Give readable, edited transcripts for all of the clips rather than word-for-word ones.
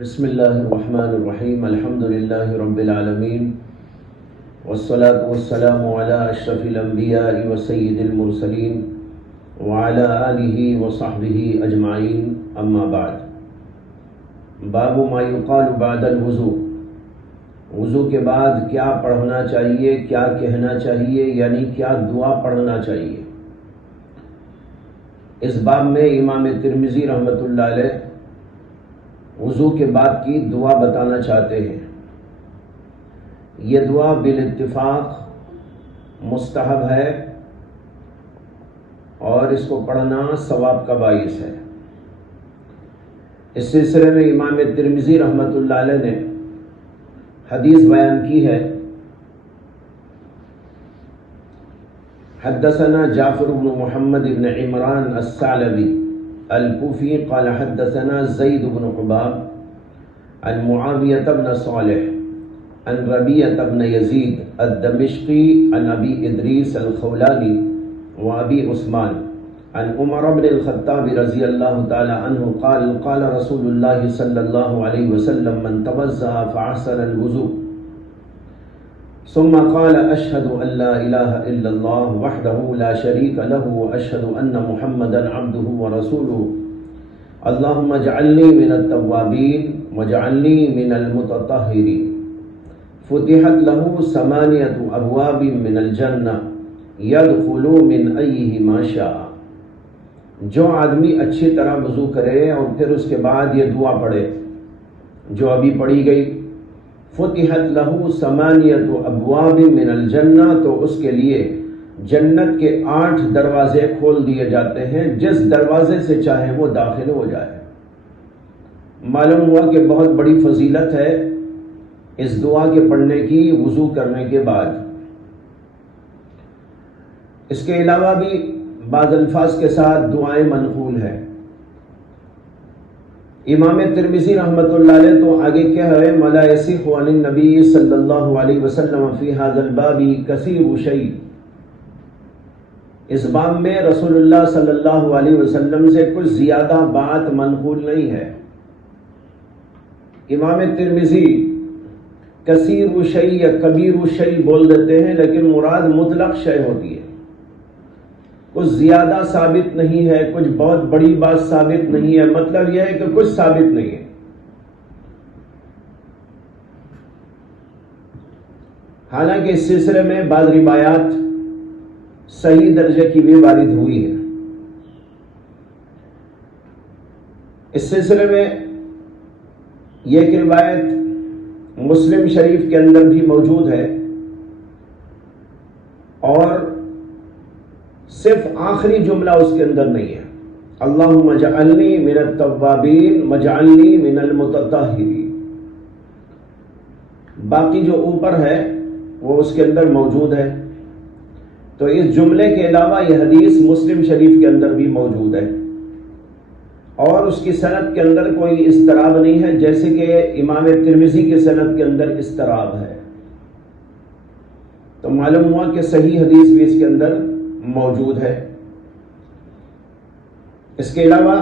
بسم اللہ الرحمن الرحیم الحمد للہ رب العالمین والصلاة والسلام علی اشرف الانبیاء وسید المرسلین وعلی آلہ وصحبہ اجمعین اما بعد باب ما یقال بعد الوضو، وضو کے بعد کیا پڑھنا چاہیے، کیا کہنا چاہیے، یعنی کیا دعا پڑھنا چاہیے۔ اس باب میں امام ترمذی رحمۃ اللہ علیہ وضو کے بعد کی دعا بتانا چاہتے ہیں۔ یہ دعا بالاتفاق مستحب ہے اور اس کو پڑھنا ثواب کا باعث ہے۔ اس سلسلے میں امام ترمذی رحمۃ اللہ علیہ نے حدیث بیان کی ہے۔ حدثنا جعفر بن محمد بن عمران الثعلبی الكوفی قال حدثنا زید بن حباب عن معاویة بن صالح عن ربیعة بن یزید الدمشقی عن ابی ادریس الخولانی وابی عثمان عن عمر بن الخطاب رضی اللہ تعالی عنہ قال قال رسول اللہ صلی اللہ علیہ وسلم من توضأ فأحسن الوضوء ثم قال اشهد ان لا اله الا الله وحده لا شريك له واشهد ان محمدا عبده ورسوله اللهم اجعلني من التوابين واجعلني من المتطهرين فتحت له 8 ابواب من الجنة يدخل من ايهما شاء۔ جو آدمی اچھی طرح وضو کرے اور پھر اس کے بعد یہ دعا پڑھے جو ابھی پڑھی گئی، فتحت له 8 ابواب من الجنہ، تو اس کے لیے جنت کے 8 دروازے کھول دیے جاتے ہیں، جس دروازے سے چاہے وہ داخل ہو جائے۔ معلوم ہوا کہ بہت بڑی فضیلت ہے اس دعا کے پڑھنے کی وضو کرنے کے بعد۔ اس کے علاوہ بھی بعض الفاظ کے ساتھ دعائیں منقول ہیں۔ امام ترمذی رحمۃ اللہ علیہ تو آگے کیا ہے، ولا یصح عن النبی صلی اللہ علیہ وسلم فی ھذا الباب کثیر شیء۔ اس باب میں رسول اللہ صلی اللہ علیہ وسلم سے کچھ زیادہ بات منقول نہیں ہے۔ امام ترمذی کثیر شیء یا کبیر شیء بول دیتے ہیں، لیکن مراد مطلق شیء ہوتی ہے۔ کچھ زیادہ ثابت نہیں ہے، کچھ بہت بڑی بات ثابت نہیں ہے، مطلب یہ ہے کہ کچھ ثابت نہیں ہے۔ حالانکہ اس سلسلے میں بعض روایات صحیح درجے کی بھی وارد ہوئی ہے۔ اس سلسلے میں یہ ایک روایت مسلم شریف کے اندر بھی موجود ہے، اور صرف آخری جملہ اس کے اندر نہیں ہے، اللہم اجعلنی من التوابین واجعلنی من المتطہرین۔ باقی جو اوپر ہے وہ اس کے اندر موجود ہے۔ تو اس جملے کے علاوہ یہ حدیث مسلم شریف کے اندر بھی موجود ہے، اور اس کی سند کے اندر کوئی اضطراب نہیں ہے، جیسے کہ امام ترمذی کی سند کے اندر اضطراب ہے۔ تو معلوم ہوا کہ صحیح حدیث بھی اس کے اندر موجود ہے۔ اس کے علاوہ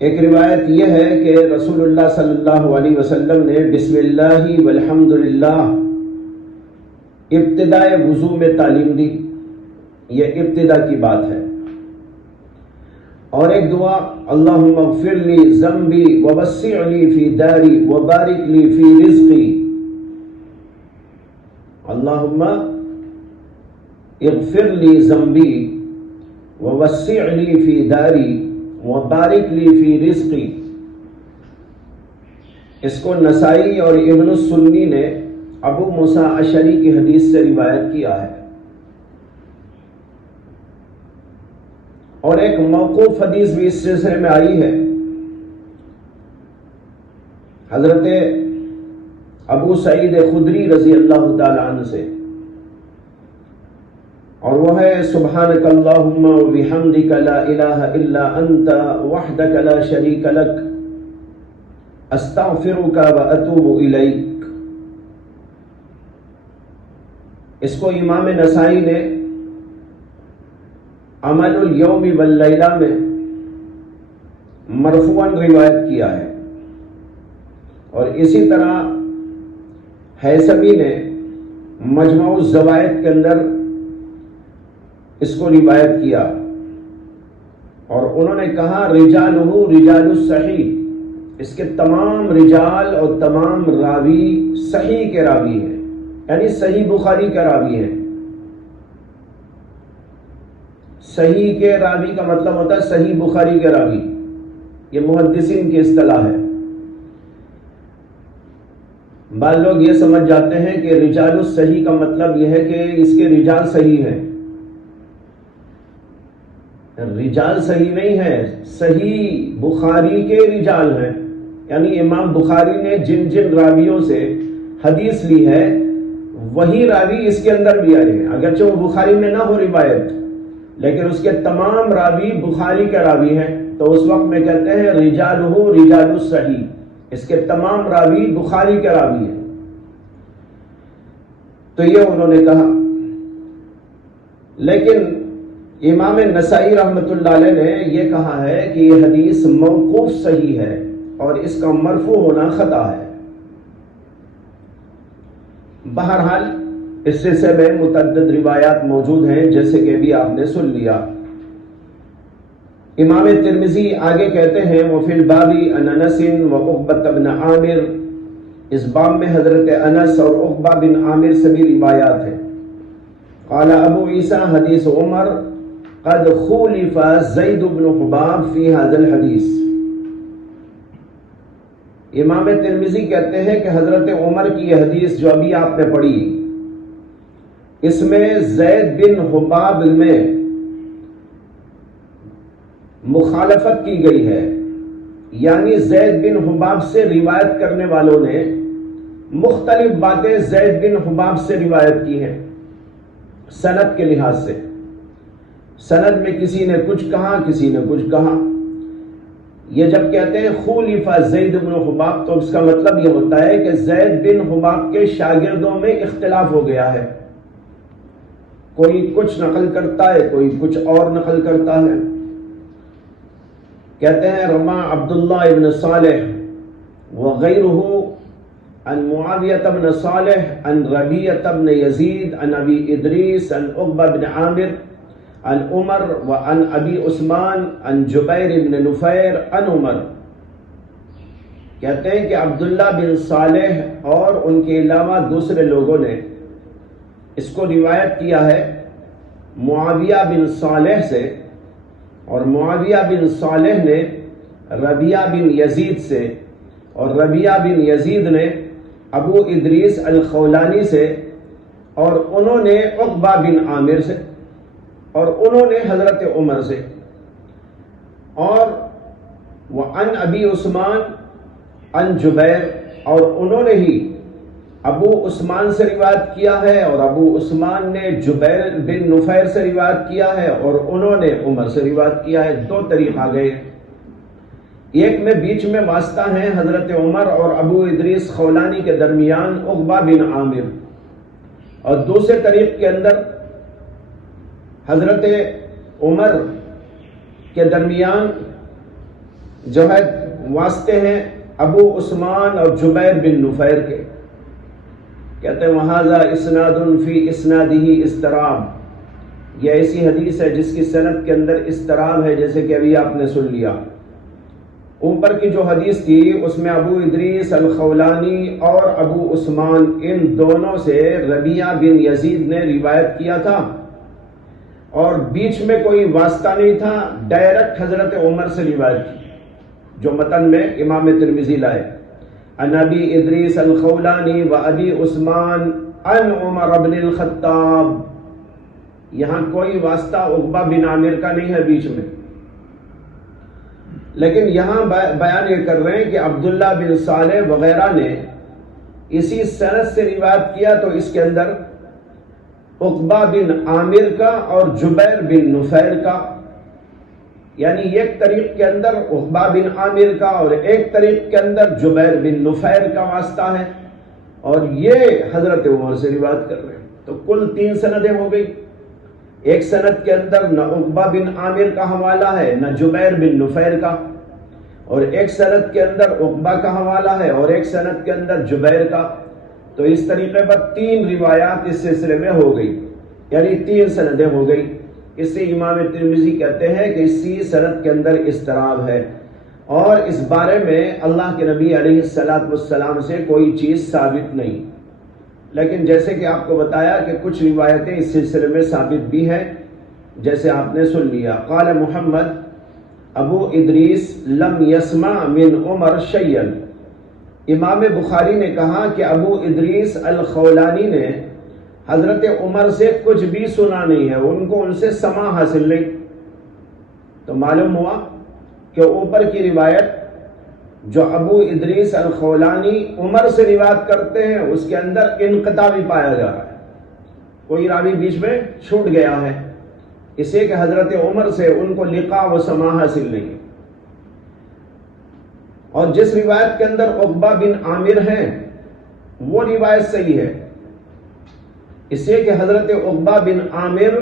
ایک روایت یہ ہے کہ رسول اللہ صلی اللہ علیہ وسلم نے بسم اللہ والحمد للہ ابتدائے وضو میں تعلیم دی، یہ ابتدا کی بات ہے۔ اور ایک دعا، اللہم اغفر لی ذنبی ووسع لی فی داری وبارک لی فی رزقی، اللہم اغفر لی ذنبی ووسع لی فی داری وبارک لی فی رزقی۔ اس کو نسائی اور ابن السنی نے ابو موسیٰ اشعری کی حدیث سے روایت کیا ہے۔ اور ایک موقوف حدیث بھی اس سلسلے میں آئی ہے، حضرت ابو سعید خدری رضی اللہ تعالی عنہ سے، اور وہ ہے سبحانک اللہم وبحمدک لا الہ الا انت وحدک لا شریک لک استغفرک واتوب الیک۔ اس کو امام نسائی نے عمل الیوم واللیلہ میں مرفوعاً روایت کیا ہے، اور اسی طرح حیثمی نے مجموع الزوائد کے اندر اس کو روایت کیا، اور انہوں نے کہا رجالہ رجال الصحیح، اس کے تمام رجال اور تمام راوی صحیح کے راوی ہیں، یعنی صحیح بخاری کے راوی ہیں۔ صحیح کے راوی کا مطلب ہوتا ہے صحیح بخاری کے راوی، یہ محدثین کی اصطلاح ہے۔ بعض لوگ یہ سمجھ جاتے ہیں کہ رجال الصحیح کا مطلب یہ ہے کہ اس کے رجال صحیح ہیں۔ رجال صحیح نہیں ہے، صحیح بخاری کے رجال ہیں، یعنی امام بخاری نے جن جن راویوں سے حدیث لی ہے وہی راوی اس کے اندر بھی آئے ہیں، اگرچہ وہ بخاری میں نہ ہو روایت، لیکن اس کے تمام راوی بخاری کے راوی ہیں، تو اس وقت میں کہتے ہیں رجالہ رجال الصحیح، اس کے تمام راوی بخاری کے راوی ہیں۔ تو یہ انہوں نے کہا، لیکن امام نسائی رحمۃ اللہ علیہ نے یہ کہا ہے کہ یہ حدیث موقوف صحیح ہے اور اس کا مرفوع ہونا خطا ہے۔ بہرحال اس سلسلے میں متعدد روایات موجود ہیں، جیسے کہ ابھی آپ نے سن لیا۔ امام ترمذی آگے کہتے ہیں وفی الباب عن انس وعقبۃ بن عامر، اس باب میں حضرت انس اور عقبہ بن عامر سے بھی روایات ہیں۔ قال ابو عیسیٰ حدیث عمر قد خولف زید بن حباب فی ھذا الحدیث، امام ترمذی کہتے ہیں کہ حضرت عمر کی یہ حدیث جو ابھی آپ نے پڑھی، اس میں زید بن حباب میں مخالفت کی گئی ہے، یعنی زید بن حباب سے روایت کرنے والوں نے مختلف باتیں زید بن حباب سے روایت کی ہیں سند کے لحاظ سے۔ سند میں کسی نے کچھ کہا، کسی نے کچھ کہا۔ یہ جب کہتے ہیں خولف زید بن حباب تو اس کا مطلب یہ ہوتا ہے کہ زید بن حباب کے شاگردوں میں اختلاف ہو گیا ہے، کوئی کچھ نقل کرتا ہے، کوئی کچھ اور نقل کرتا ہے۔ کہتے ہیں رما عبداللہ ابن صالح وغیرہ عن معاویۃ بن صالح عن ربیعۃ بن یزید عن ابی ادریس عن عقبہ بن عامر عن عمر وعن ابی عثمان عن جبیر بن نفیر عن عمر، کہتے ہیں کہ عبداللہ بن صالح اور ان کے علاوہ دوسرے لوگوں نے اس کو روایت کیا ہے معاویہ بن صالح سے، اور معاویہ بن صالح نے ربیعہ بن یزید سے، اور ربیعہ بن یزید نے ابو ادریس الخولانی سے، اور انہوں نے عقبہ بن عامر سے، اور انہوں نے حضرت عمر سے، اور وعن ابی عثمان عن جبیر، اور انہوں نے ہی ابو عثمان سے روایت کیا ہے، اور ابو عثمان نے جبیر بن نفیر سے روایت کیا ہے، اور انہوں نے عمر سے روایت کیا ہے۔ دو طریق آ گئے، ایک میں بیچ میں واسطہ ہیں حضرت عمر اور ابو ادریس خولانی کے درمیان عقبہ بن عامر، اور دوسرے طریق کے اندر حضرت عمر کے درمیان جو ہے واسطے ہیں ابو عثمان اور جبیر بن نفیر کے۔ کہتے ہیں وَهَذَا إِسْنَادٌ فِي إِسْنَادِهِ اضطراب، یہ ایسی حدیث ہے جس کی سند کے اندر اضطراب ہے، جیسے کہ ابھی آپ نے سن لیا۔ اوپر کی جو حدیث تھی اس میں ابو ادریس الخولانی اور ابو عثمان ان دونوں سے ربیعہ بن یزید نے روایت کیا تھا، اور بیچ میں کوئی واسطہ نہیں تھا، ڈائریکٹ حضرت عمر سے روایت کی، جو متن میں امام ترمذی لائے عن ابی ادریس الخولانی و ابی عثمان عن عمر بن الخطاب، یہاں کوئی واسطہ عقبہ بن عامر کا نہیں ہے بیچ میں، لیکن یہاں بیان یہ کر رہے ہیں کہ عبداللہ بن صالح وغیرہ نے اسی سند سے روایت کیا، تو اس کے اندر عقبہ بن عامر کا اور جبیر بن نفیر کا، یعنی ایک طریق کے اندر عقبہ بن عامر کا اور ایک طریق کے اندر جبیر بن نفیر کا واسطہ ہے، اور یہ حضرت عمر سے روایت کر رہے ہیں، تو کل 3 سندیں ہو گئی۔ ایک سند کے اندر نہ عقبہ بن عامر کا حوالہ ہے، نہ جبیر بن نفیر کا، اور ایک سند کے اندر عقبہ کا حوالہ ہے اور ایک سند کے اندر جبیر کا، تو اس طریقے پر 3 روایات اس سلسلے میں ہو گئی، یعنی 3 سندیں ہو گئی۔ اس سے امام ترمذی کہتے ہیں کہ اسی سند کے اندر اضطراب ہے، اور اس بارے میں اللہ کے نبی علیہ السلام سے کوئی چیز ثابت نہیں۔ لیکن جیسے کہ آپ کو بتایا کہ کچھ روایتیں اس سلسلے میں ثابت بھی ہیں، جیسے آپ نے سن لیا، قال محمد ابو ادریس لم یسمع من عمر شیئا، امام بخاری نے کہا کہ ابو ادریس الخولانی نے حضرت عمر سے کچھ بھی سنا نہیں ہے، ان کو ان سے سماع حاصل نہیں۔ تو معلوم ہوا کہ اوپر کی روایت جو ابو ادریس الخولانی عمر سے روایت کرتے ہیں اس کے اندر انقطاع بھی پایا جا رہا ہے، کوئی راوی بیچ میں چھوٹ گیا ہے، اس لیے کہ حضرت عمر سے ان کو لقاء و سماع حاصل نہیں۔ اور جس روایت کے اندر عقبہ بن عامر ہیں وہ روایت صحیح ہے، اس لیے کہ حضرت عقبہ بن عامر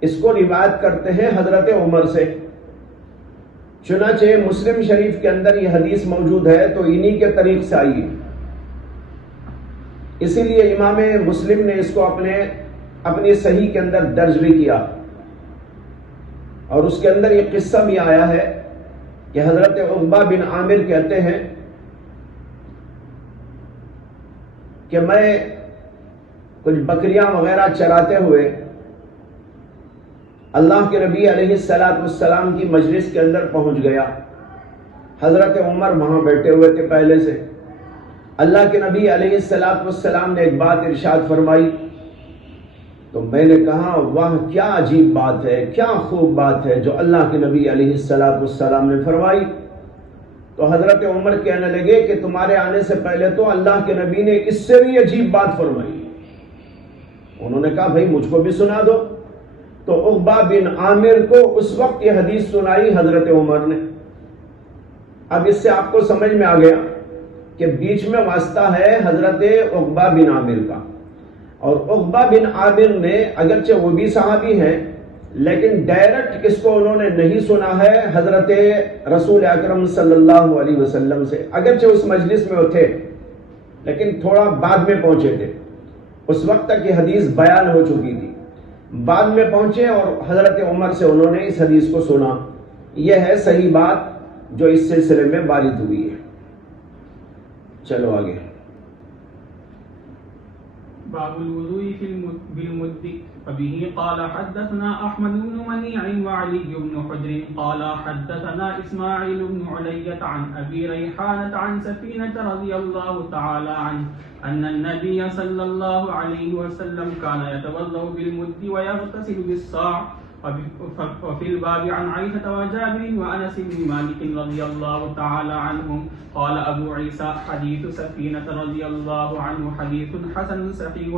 اس کو روایت کرتے ہیں حضرت عمر سے، چنانچہ مسلم شریف کے اندر یہ حدیث موجود ہے تو انہی کے طریق سے آئی ہے، اسی لیے امام مسلم نے اس کو اپنی صحیح کے اندر درج بھی کیا، اور اس کے اندر یہ قصہ بھی آیا ہے کہ حضرت عقبہ بن عامر کہتے ہیں کہ میں کچھ بکریاں وغیرہ چراتے ہوئے اللہ کے نبی علیہ السلام کی مجلس کے اندر پہنچ گیا، حضرت عمر وہاں بیٹھے ہوئے تھے پہلے سے۔ اللہ کے نبی علیہ السلام نے ایک بات ارشاد فرمائی، تو میں نے کہا واہ کیا عجیب بات ہے، کیا خوب بات ہے جو اللہ کے نبی علیہ السلام نے فرمائی۔ تو حضرت عمر کہنے لگے کہ تمہارے آنے سے پہلے تو اللہ کے نبی نے اس سے بھی عجیب بات فرمائی۔ انہوں نے کہا بھائی مجھ کو بھی سنا دو، تو عقبہ بن عامر کو اس وقت یہ حدیث سنائی حضرت عمر نے۔ اب اس سے آپ کو سمجھ میں آ گیا کہ بیچ میں واسطہ ہے حضرت عقبہ بن عامر کا، اور عقبہ بن عامر نے اگرچہ وہ بھی صحابی ہیں لیکن ڈائریکٹ اس کو انہوں نے نہیں سنا ہے حضرت رسول اکرم صلی اللہ علیہ وسلم سے، اگرچہ اس مجلس میں وہ تھے لیکن تھوڑا بعد میں پہنچے تھے، اس وقت تک یہ حدیث بیان ہو چکی تھی، بعد میں پہنچے اور حضرت عمر سے انہوں نے اس حدیث کو سنا۔ یہ ہے صحیح بات جو اس سلسلے میں وارد ہوئی ہے۔ چلو آگے۔ باب الوضوء بالمد وبه قال حدثنا احمد بن منيع وعلي بن حجر قال حدثنا اسماعيل بن علية عن ابي ريحانة عن سفينة رضي الله تعالى عنه ان النبي صلى الله عليه وسلم كان يتوضا بالمد ويغتسل بالصاع، وفي الباب عن عائشة وجابر وأنس بن مالك رضي الله تعالى عنهم قال أبو عيسى حديث سفينة رضي الله عنه حديث حسن صحيح،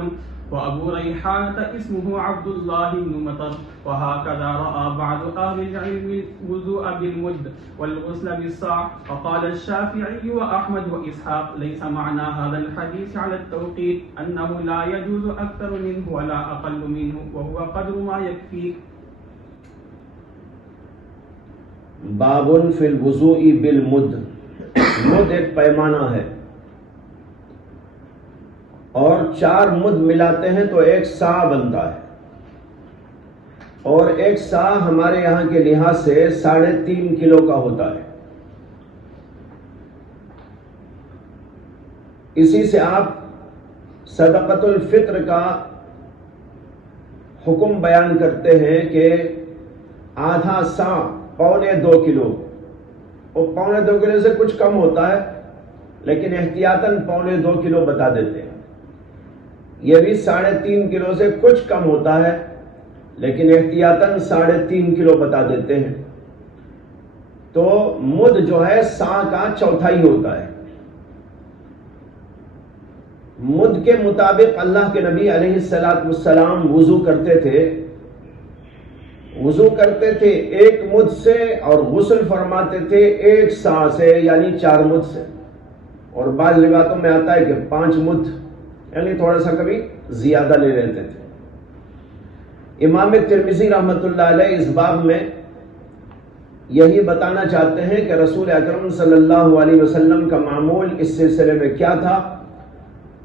وأبو ريحانة اسمه عبد الله بن مطر، وهكذا رأى بعض أهل العلم الوضوء بالمد والغسل بالصاع، وقال الشافعي وأحمد وإسحاق ليس معنى هذا الحديث على التوقيت أنه لا يجوز أكثر منه ولا أقل منه وهو قدر ما يكفي۔ باب فی الوضوء بالمد، مد ایک پیمانہ ہے اور 4 مد ملاتے ہیں تو 1 سا بنتا ہے، اور 1 سا ہمارے یہاں کے لحاظ سے 3.5 کلو کا ہوتا ہے۔ اسی سے آپ صدقۃ الفطر کا حکم بیان کرتے ہیں کہ آدھا سا 1.25 کلو، اور 1.25 کلو سے کچھ کم ہوتا ہے لیکن احتیاطاً 1.25 کلو بتا دیتے ہیں، یہ بھی 3.5 کلو سے کچھ کم ہوتا ہے لیکن احتیاطاً 3.5 کلو بتا دیتے ہیں۔ تو مد جو ہے سا کا 1/4 ہوتا ہے۔ مد کے مطابق اللہ کے نبی علیہ السلام وضو کرتے تھے 1 مد سے، اور غسل فرماتے تھے 1 سا سے یعنی 4 مد سے، اور بعض روایتوں میں آتا ہے کہ 5 مد یعنی تھوڑا سا کبھی زیادہ لے لیتے تھے۔ امام ترمذی رحمۃ اللہ علیہ اس باب میں یہی بتانا چاہتے ہیں کہ رسول اکرم صلی اللہ علیہ وسلم کا معمول اس سلسلے میں کیا تھا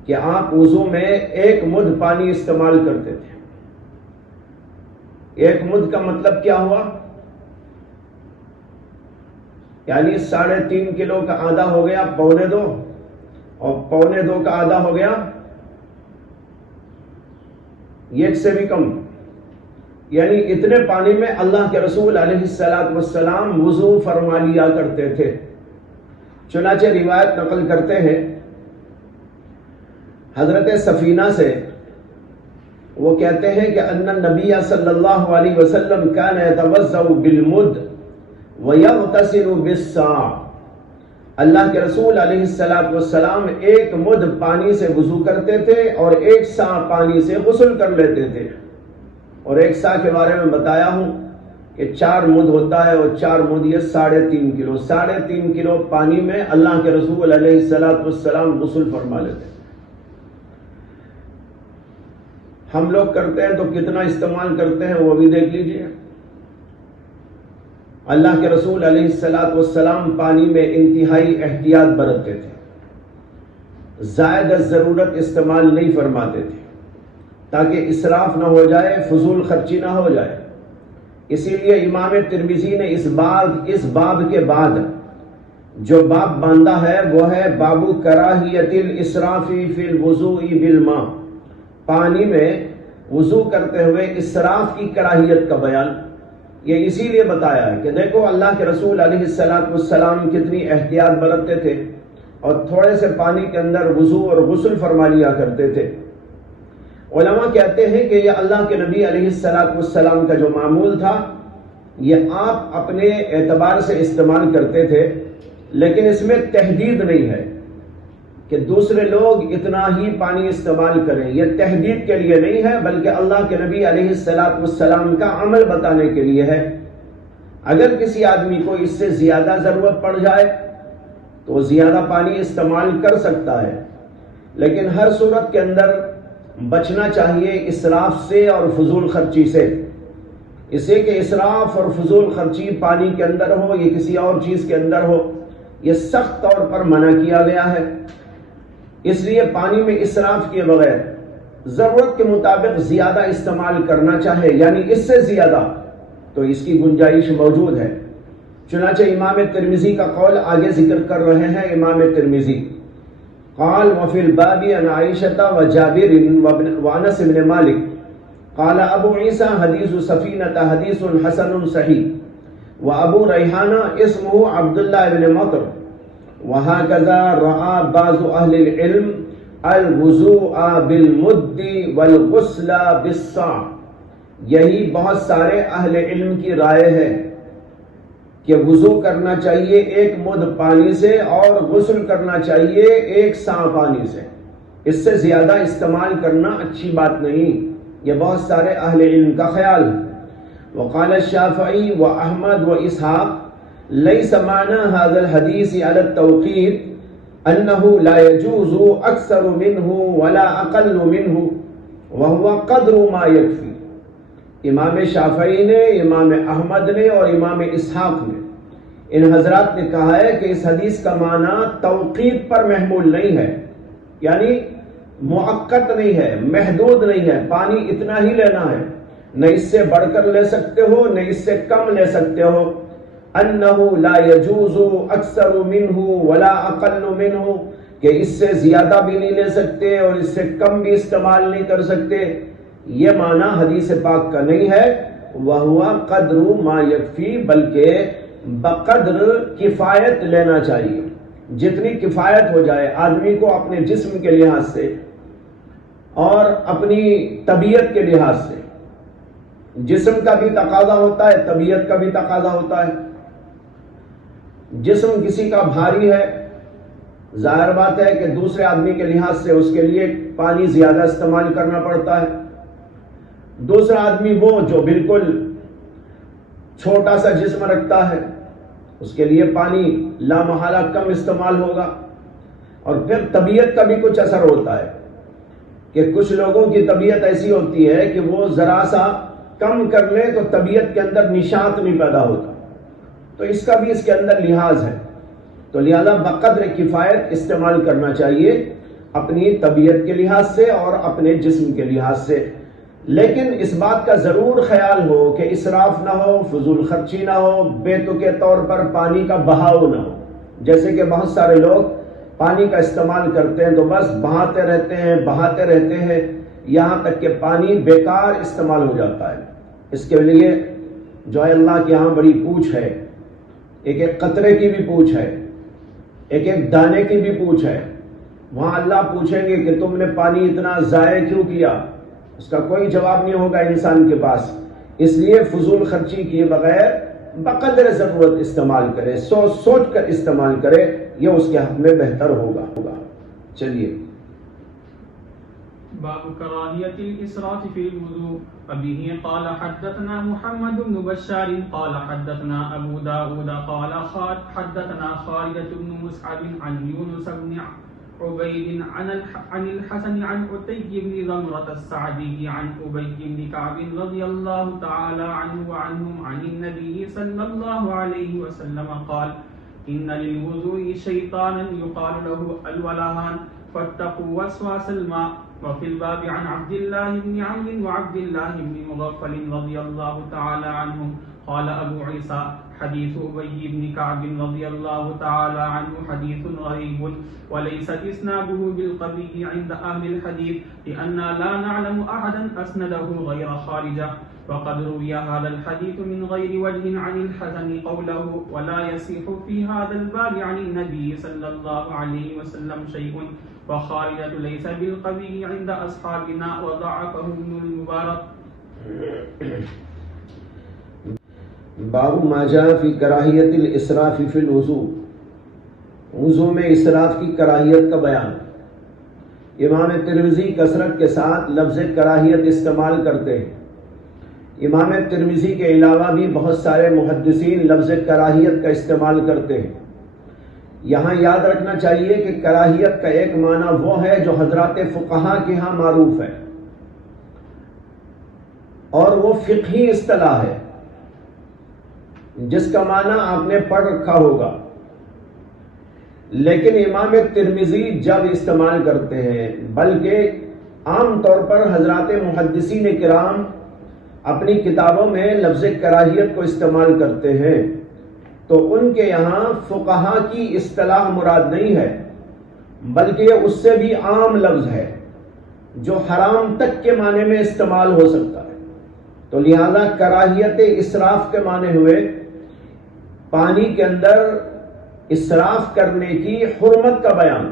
کہ آپ وضو میں ایک مد پانی استعمال کرتے تھے۔ ایک مد کا مطلب کیا ہوا؟ یعنی 3.5 کلو کا آدھا ہو گیا 2.25 اور 2.25 کا آدھا ہو گیا 1 سے بھی کم، یعنی اتنے پانی میں اللہ کے رسول علیہ السلام وضو فرما لیا کرتے تھے۔ چنانچہ روایت نقل کرتے ہیں حضرت سفینہ سے، وہ کہتے ہیں کہ ان النبی صلی اللہ علیہ وسلم کان یتوضأ بالمد ویغتسل بالصاع، اللہ کے رسول علیہ السلام ایک مد پانی سے وضو کرتے تھے اور 1 صاع پانی سے غسل کر لیتے تھے۔ اور 1 صاع کے بارے میں بتایا ہوں کہ 4 مد ہوتا ہے، اور 4 مد یہ 3.5 کلو، 3.5 کلو پانی میں اللہ کے رسول علیہ السلام غسل فرما لیتے ہیں۔ ہم لوگ کرتے ہیں تو کتنا استعمال کرتے ہیں وہ بھی دیکھ لیجئے۔ اللہ کے رسول علیہ السلام پانی میں انتہائی احتیاط برتتے تھے، زائد از ضرورت استعمال نہیں فرماتے تھے تاکہ اسراف نہ ہو جائے، فضول خرچی نہ ہو جائے۔ اسی لیے امام ترمذی نے اس باب کے بعد جو باب باندھا ہے وہ ہے باب کراہیت الاسراف فی الوضوء بالماء، پانی میں وضو کرتے ہوئے اسراف کی کراہیت کا بیان۔ یہ اسی لیے بتایا ہے کہ دیکھو اللہ کے رسول علیہ السلام کتنی احتیاط برتتے تھے اور تھوڑے سے پانی کے اندر وضو اور غسل فرما لیا کرتے تھے۔ علماء کہتے ہیں کہ یہ اللہ کے نبی علیہ السلام کا جو معمول تھا یہ آپ اپنے اعتبار سے استعمال کرتے تھے، لیکن اس میں تحدید نہیں ہے کہ دوسرے لوگ اتنا ہی پانی استعمال کریں، یہ تحدید کے لیے نہیں ہے بلکہ اللہ کے نبی علیہ السلام کا عمل بتانے کے لیے ہے۔ اگر کسی آدمی کو اس سے زیادہ ضرورت پڑ جائے تو وہ زیادہ پانی استعمال کر سکتا ہے، لیکن ہر صورت کے اندر بچنا چاہیے اسراف سے اور فضول خرچی سے، اسے کہ اسراف اور فضول خرچی پانی کے اندر ہو یا کسی اور چیز کے اندر ہو، یہ سخت طور پر منع کیا گیا ہے۔ اس لیے پانی میں اسراف کیے بغیر ضرورت کے مطابق زیادہ استعمال کرنا چاہے، یعنی اس سے زیادہ، تو اس کی گنجائش موجود ہے۔ چنانچہ امام ترمذی کا قول آگے ذکر کر رہے ہیں امام ترمذی، قال وفي الباب عن عائشة وجابر وانس بن مالك قال ابو عيسى حديث سفينة حديث حسن صحيح وابو ريحانة اسمه عبد الله بن مطر وهكذا رأى بعض اهل العلم الوضوء بالمد والغسل بالصاع، یہی بہت سارے اہل علم کی رائے ہے کہ وضو کرنا چاہیے 1 مد پانی سے اور غسل کرنا چاہیے 1 صاع پانی سے، اس سے زیادہ استعمال کرنا اچھی بات نہیں، یہ بہت سارے اہل علم کا خیال ہے۔ وقال الشافعی و احمد و اسحاق لیس معنی هذا الحدیث على التوقیت انه لا يجوز اکثر منه ولا اقل منه وهو قدر ما يكفي۔ امام شافعی نے، امام احمد نے اور امام اسحاق نے، ان حضرات نے کہا ہے کہ اس حدیث کا معنی توقیت پر محمول نہیں ہے، یعنی مؤقت نہیں ہے، محدود نہیں ہے، پانی اتنا ہی لینا ہے، نہ اس سے بڑھ کر لے سکتے ہو نہ اس سے کم لے سکتے ہو۔ انہ لا یجوز اکثر منہ ولا اقل منہ، کہ اس سے زیادہ بھی نہیں لے سکتے اور اس سے کم بھی استعمال نہیں کر سکتے، یہ معنی حدیث پاک کا نہیں ہے۔ وَهُوَ قَدْرُ مَا يَكْفِي، بلکہ بقدر کفایت لینا چاہیے، جتنی کفایت ہو جائے آدمی کو اپنے جسم کے لحاظ سے اور اپنی طبیعت کے لحاظ سے۔ جسم کا بھی تقاضا ہوتا ہے، طبیعت کا بھی تقاضا ہوتا ہے۔ جسم کسی کا بھاری ہے، ظاہر بات ہے کہ دوسرے آدمی کے لحاظ سے اس کے لیے پانی زیادہ استعمال کرنا پڑتا ہے۔ دوسرا آدمی وہ جو بالکل چھوٹا سا جسم رکھتا ہے، اس کے لیے پانی لا محالہ کم استعمال ہوگا۔ اور پھر طبیعت کا بھی کچھ اثر ہوتا ہے کہ کچھ لوگوں کی طبیعت ایسی ہوتی ہے کہ وہ ذرا سا کم کر لیں تو طبیعت کے اندر نشاط نہیں پیدا ہوتا، تو اس کا بھی اس کے اندر لحاظ ہے. تو لہذا بقدر کفایت استعمال کرنا چاہیے اپنی طبیعت کے لحاظ سے اور اپنے جسم کے لحاظ سے. لیکن اس بات کا ضرور خیال ہو کہ اسراف نہ ہو، فضول خرچی نہ ہو، بے تکے طور پر پانی کا بہاؤ نہ ہو. جیسے کہ بہت سارے لوگ پانی کا استعمال کرتے ہیں تو بس بہاتے رہتے ہیں یہاں تک کہ پانی بیکار استعمال ہو جاتا ہے. اس کے لیے جو ہے اللہ کے ہاں بڑی پوچھ ہے، ایک ایک قطرے کی بھی پوچھ ہے، ایک ایک دانے کی بھی پوچھ ہے. وہاں اللہ پوچھیں گے کہ تم نے پانی اتنا ضائع کیوں کیا؟ اس کا کوئی جواب نہیں ہوگا انسان کے پاس. اس لیے فضول خرچی کیے بغیر بقدر ضرورت استعمال کرے، سوچ کر استعمال کرے، یہ اس کے حق میں بہتر ہوگا. چلیے. باب کراہیت الاسراف فی الوضوء. وبه قال حدثنا محمد بن بشار قال حدثنا ابو داود قال حدثنا خالد بن مصعب عن يونس بن عبيد عن الحسن عن عتي بن ضمرة السعدي عن أبي بن كعب رضي الله تعالى عنه وعنهم عن النبي صلى الله عليه وسلم قال إن للوضوء شيطانا يقال له الولهان فاتقوا وسواس الماء. وفي الباب عن عبد الله بن عمرو وعبد الله بن مغفل رضي الله تعالى عنهم قال أبو عيسى حديث أبي بن كعب رضي الله تعالى عنه حديث غريب وليست إسناده بالقوي عند أهل الحديث لأننا لا نعلم أحدا أسنده غير خارجة. وقد روي هذا الحديث من غير وجه عن الحسن قوله ولا يصح في هذا الباب عن النبي صلى الله عليه وسلم شيء. وخالد ليس بالقوي عند أصحابنا وضعفه ابن المبارك. باب ما جاء فی کراہیت الاسراف فی الوضوء. وضو میں اسراف کی کراہیت کا بیان. امام ترمذی کثرت کے ساتھ لفظ کراہیت استعمال کرتے ہیں. امام ترمذی کے علاوہ بھی بہت سارے محدثین لفظ کراہیت کا استعمال کرتے ہیں. یہاں یاد رکھنا چاہیے کہ کراہیت کا ایک معنی وہ ہے جو حضرات فقہا کے ہاں معروف ہے اور وہ فقہی اصطلاح ہے جس کا معنی آپ نے پڑھ رکھا ہوگا. لیکن امام ترمذی جب استعمال کرتے ہیں، بلکہ عام طور پر حضرات محدثین کرام اپنی کتابوں میں لفظ کراہیت کو استعمال کرتے ہیں، تو ان کے یہاں فقہا کی اصطلاح مراد نہیں ہے، بلکہ یہ اس سے بھی عام لفظ ہے جو حرام تک کے معنی میں استعمال ہو سکتا ہے. تو لہذا کراہیت اسراف کے معنی ہوئے پانی کے اندر اسراف کرنے کی حرمت کا بیان.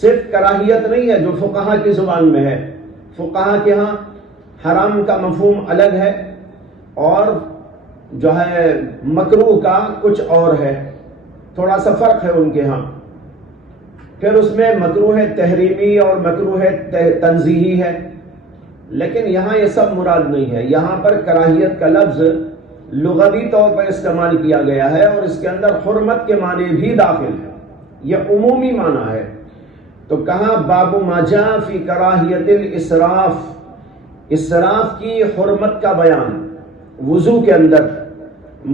صرف کراہیت نہیں ہے جو فقہا کی زبان میں ہے. فقہا کے ہاں حرام کا مفہوم الگ ہے اور جو ہے مکروہ کا کچھ اور ہے، تھوڑا سا فرق ہے ان کے ہاں. پھر اس میں مکروہ تحریمی اور مکروہ تنزیہی ہے، لیکن یہاں یہ سب مراد نہیں ہے. یہاں پر کراہیت کا لفظ لغوی طور پر استعمال کیا گیا ہے اور اس کے اندر حرمت کے معنی بھی داخل ہے، یہ عمومی معنی ہے. تو کہاں باب ما جاء فی کراہیت الاسراف، اسراف کی حرمت کا بیان. وضو کے اندر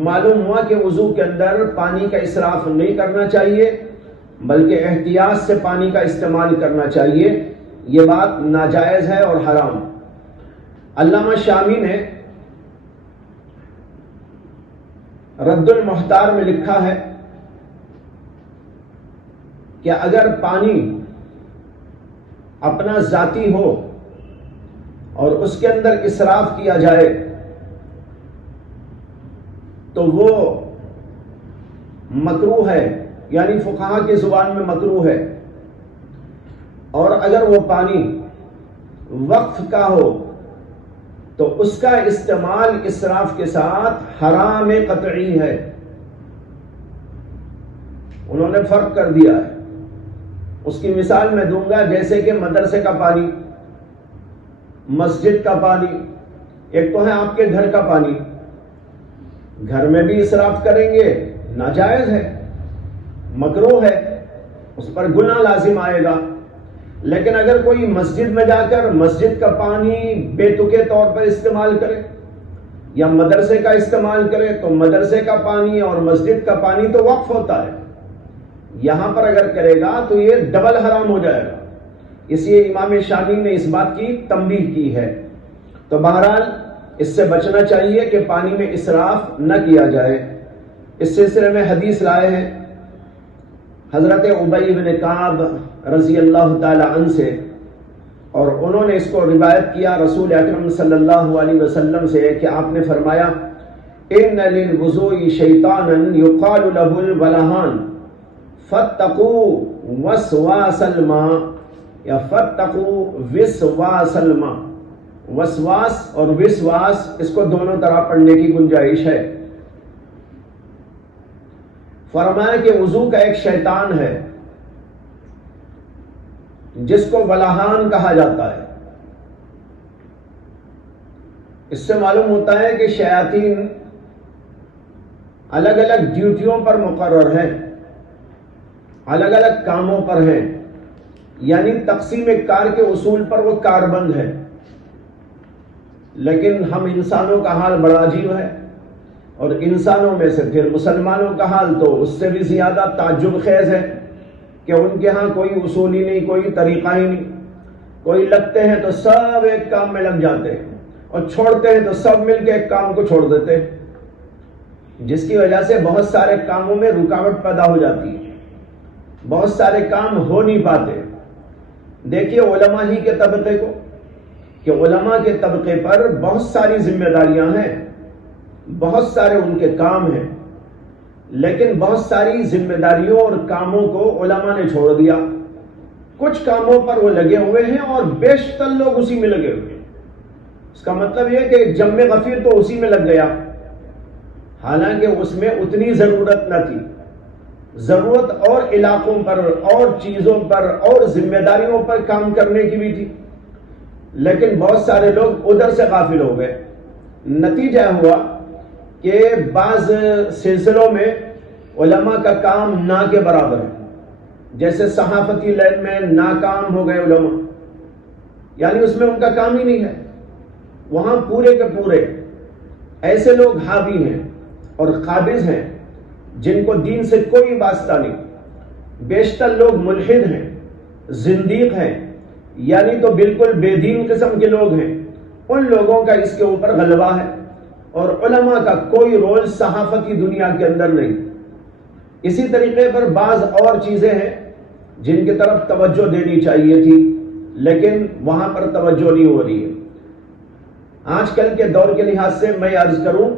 معلوم ہوا کہ وضو کے اندر پانی کا اسراف نہیں کرنا چاہیے، بلکہ احتیاط سے پانی کا استعمال کرنا چاہیے. یہ بات ناجائز ہے اور حرام. علامہ شامی نے رد المحتار میں لکھا ہے کہ اگر پانی اپنا ذاتی ہو اور اس کے اندر اسراف کیا جائے تو وہ مکروہ ہے، یعنی فقہا کی زبان میں مکروہ ہے. اور اگر وہ پانی وقف کا ہو تو اس کا استعمال اسراف کے ساتھ حرام قطعی ہے. انہوں نے فرق کر دیا ہے. اس کی مثال میں دوں گا، جیسے کہ مدرسے کا پانی، مسجد کا پانی. ایک تو ہے آپ کے گھر کا پانی، گھر میں بھی اسراف کریں گے ناجائز ہے، مکروہ ہے، اس پر گناہ لازم آئے گا. لیکن اگر کوئی مسجد میں جا کر مسجد کا پانی بے تکے طور پر استعمال کرے یا مدرسے کا استعمال کرے تو مدرسے کا پانی اور مسجد کا پانی تو وقف ہوتا ہے، یہاں پر اگر کرے گا تو یہ ڈبل حرام ہو جائے گا۔ اس لیے امام شافعی نے اس بات کی تنبیہ کی ہے۔ تو بہرحال اس سے بچنا چاہیے کہ پانی میں اسراف نہ کیا جائے۔ اس سلسلے میں حدیث لائے ہیں حضرت ابی بن کعب رضی اللہ تعالی عنہ سے، اور انہوں نے اس کو روایت کیا رسول اکرم صلی اللہ علیہ وسلم سے کہ آپ نے فرمایا ان للوضوء شیطانا یقال له الولہان فاتقوا وسواس الماء یا فاتقوا وسواس الماء۔ وسواس اور وسواس اس کو دونوں طرح پڑھنے کی گنجائش ہے۔ فرمایا کہ وضو کا ایک شیطان ہے جس کو ولہان کہا جاتا ہے۔ اس سے معلوم ہوتا ہے کہ شیاطین الگ الگ ڈیوٹیوں پر مقرر ہیں، الگ الگ کاموں پر ہیں، یعنی تقسیم کار کے اصول پر وہ کاربند ہے۔ لیکن ہم انسانوں کا حال بڑا عجیب ہے، اور انسانوں میں سے پھر مسلمانوں کا حال تو اس سے بھی زیادہ تعجب خیز ہے کہ ان کے ہاں کوئی اصول ہی نہیں، کوئی طریقہ ہی نہیں۔ کوئی لگتے ہیں تو سب ایک کام میں لگ جاتے ہیں، اور چھوڑتے ہیں تو سب مل کے ایک کام کو چھوڑ دیتے ہیں، جس کی وجہ سے بہت سارے کاموں میں رکاوٹ پیدا ہو جاتی ہے، بہت سارے کام ہو نہیں پاتے۔ دیکھیے علماء ہی کے طبقے کو، کہ علماء کے طبقے پر بہت ساری ذمہ داریاں ہیں، بہت سارے ان کے کام ہیں، لیکن بہت ساری ذمہ داریوں اور کاموں کو علماء نے چھوڑ دیا۔ کچھ کاموں پر وہ لگے ہوئے ہیں اور بیشتر لوگ اسی میں لگے ہوئے ہیں۔ اس کا مطلب یہ کہ جم غفیر تو اسی میں لگ گیا، حالانکہ اس میں اتنی ضرورت نہ تھی۔ ضرورت اور علاقوں پر اور چیزوں پر اور ذمہ داریوں پر کام کرنے کی بھی تھی، لیکن بہت سارے لوگ ادھر سے غافل ہو گئے۔ نتیجہ ہوا کہ بعض سلسلوں میں علماء کا کام نہ کے برابر ہے، جیسے صحافتی لائن میں ناکام ہو گئے علماء، یعنی اس میں ان کا کام ہی نہیں ہے۔ وہاں پورے کے پورے ایسے لوگ حاوی ہیں اور قابض ہیں جن کو دین سے کوئی واسطہ نہیں۔ بیشتر لوگ ملحد ہیں، زندیق ہیں، یعنی تو بالکل بے دین قسم کے لوگ ہیں۔ ان لوگوں کا اس کے اوپر غلبہ ہے، اور علماء کا کوئی رول صحافتی دنیا کے اندر نہیں۔ اسی طریقے پر بعض اور چیزیں ہیں جن کی طرف توجہ دینی چاہیے تھی، لیکن وہاں پر توجہ نہیں ہو رہی ہے۔ آج کل کے دور کے لحاظ سے میں عرض کروں،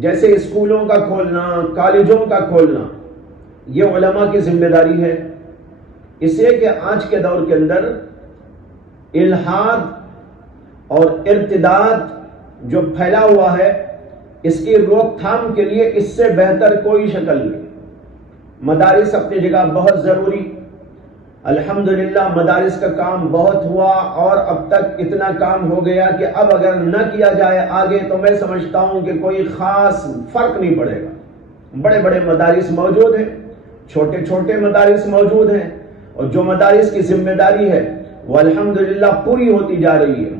جیسے اسکولوں کا کھولنا، کالجوں کا کھولنا، یہ علماء کی ذمہ داری ہے، اس لیے کہ آج کے دور کے اندر الحاد اور ارتداد جو پھیلا ہوا ہے، اس کی روک تھام کے لیے اس سے بہتر کوئی شکل نہیں۔ مدارس اپنی جگہ بہت ضروری، الحمدللہ مدارس کا کام بہت ہوا، اور اب تک اتنا کام ہو گیا کہ اب اگر نہ کیا جائے آگے تو میں سمجھتا ہوں کہ کوئی خاص فرق نہیں پڑے گا۔ بڑے بڑے مدارس موجود ہیں، چھوٹے چھوٹے مدارس موجود ہیں، اور جو مدارس کی ذمہ داری ہے وہ الحمدللہ پوری ہوتی جا رہی ہے۔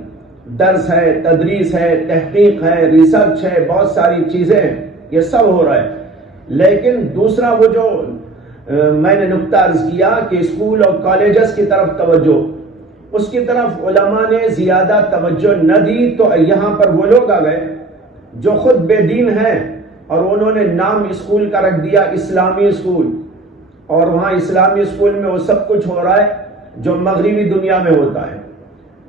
درس ہے، تدریس ہے، تحقیق ہے، ریسرچ ہے، بہت ساری چیزیں ہیں، یہ سب ہو رہا ہے۔ لیکن دوسرا وہ جو میں نے نقطہ عرض کیا کہ اسکول اور کالجز کی طرف توجہ، اس کی طرف علماء نے زیادہ توجہ نہ دی، تو یہاں پر وہ لوگ آ گئے جو خود بے دین ہیں، اور انہوں نے نام اسکول کا رکھ دیا اسلامی اسکول، اور وہاں اسلامی اسکول میں وہ سب کچھ ہو رہا ہے جو مغربی دنیا میں ہوتا ہے،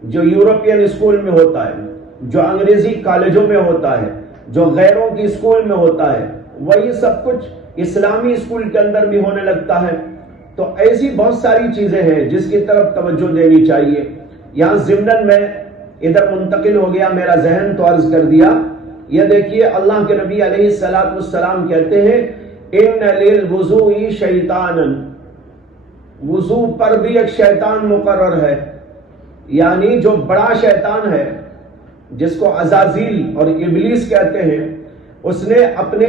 جو یورپین اسکول میں ہوتا ہے، جو انگریزی کالجوں میں ہوتا ہے، جو غیروں کی اسکول میں ہوتا ہے، وہی سب کچھ اسلامی اسکول کے اندر بھی ہونے لگتا ہے۔ تو ایسی بہت ساری چیزیں ہیں جس کی طرف توجہ دینی چاہیے۔ یہاں ضمناً میں ادھر منتقل ہو گیا، میرا ذہن تو عرض کر دیا۔ یہ دیکھیے اللہ کے نبی علیہ الصلوۃ والسلام کہتے ہیں ان للوضوء شیطانا، وضو پر بھی ایک شیطان مقرر ہے، یعنی جو بڑا شیطان ہے جس کو عزازیل اور ابلیس کہتے ہیں، اس نے اپنے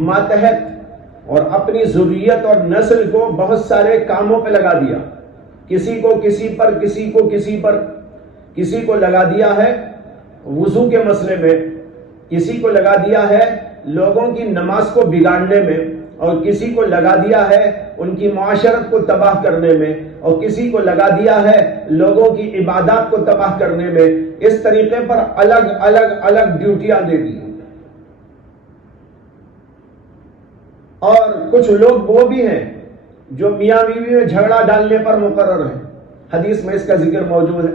ماتحت اور اپنی ذریت اور نسل کو بہت سارے کاموں پہ لگا دیا، کسی کو کسی پر، کسی کو کسی پر، کسی کو لگا دیا ہے وضو کے مسئلے میں، کسی کو لگا دیا ہے لوگوں کی نماز کو بگاڑنے میں، اور کسی کو لگا دیا ہے ان کی معاشرت کو تباہ کرنے میں، اور کسی کو لگا دیا ہے لوگوں کی عبادات کو تباہ کرنے میں۔ اس طریقے پر الگ الگ ڈیوٹیاں دے دی۔ اور کچھ لوگ وہ بھی ہیں جو میاں بیوی میں جھگڑا ڈالنے پر مقرر ہیں، حدیث میں اس کا ذکر موجود ہے۔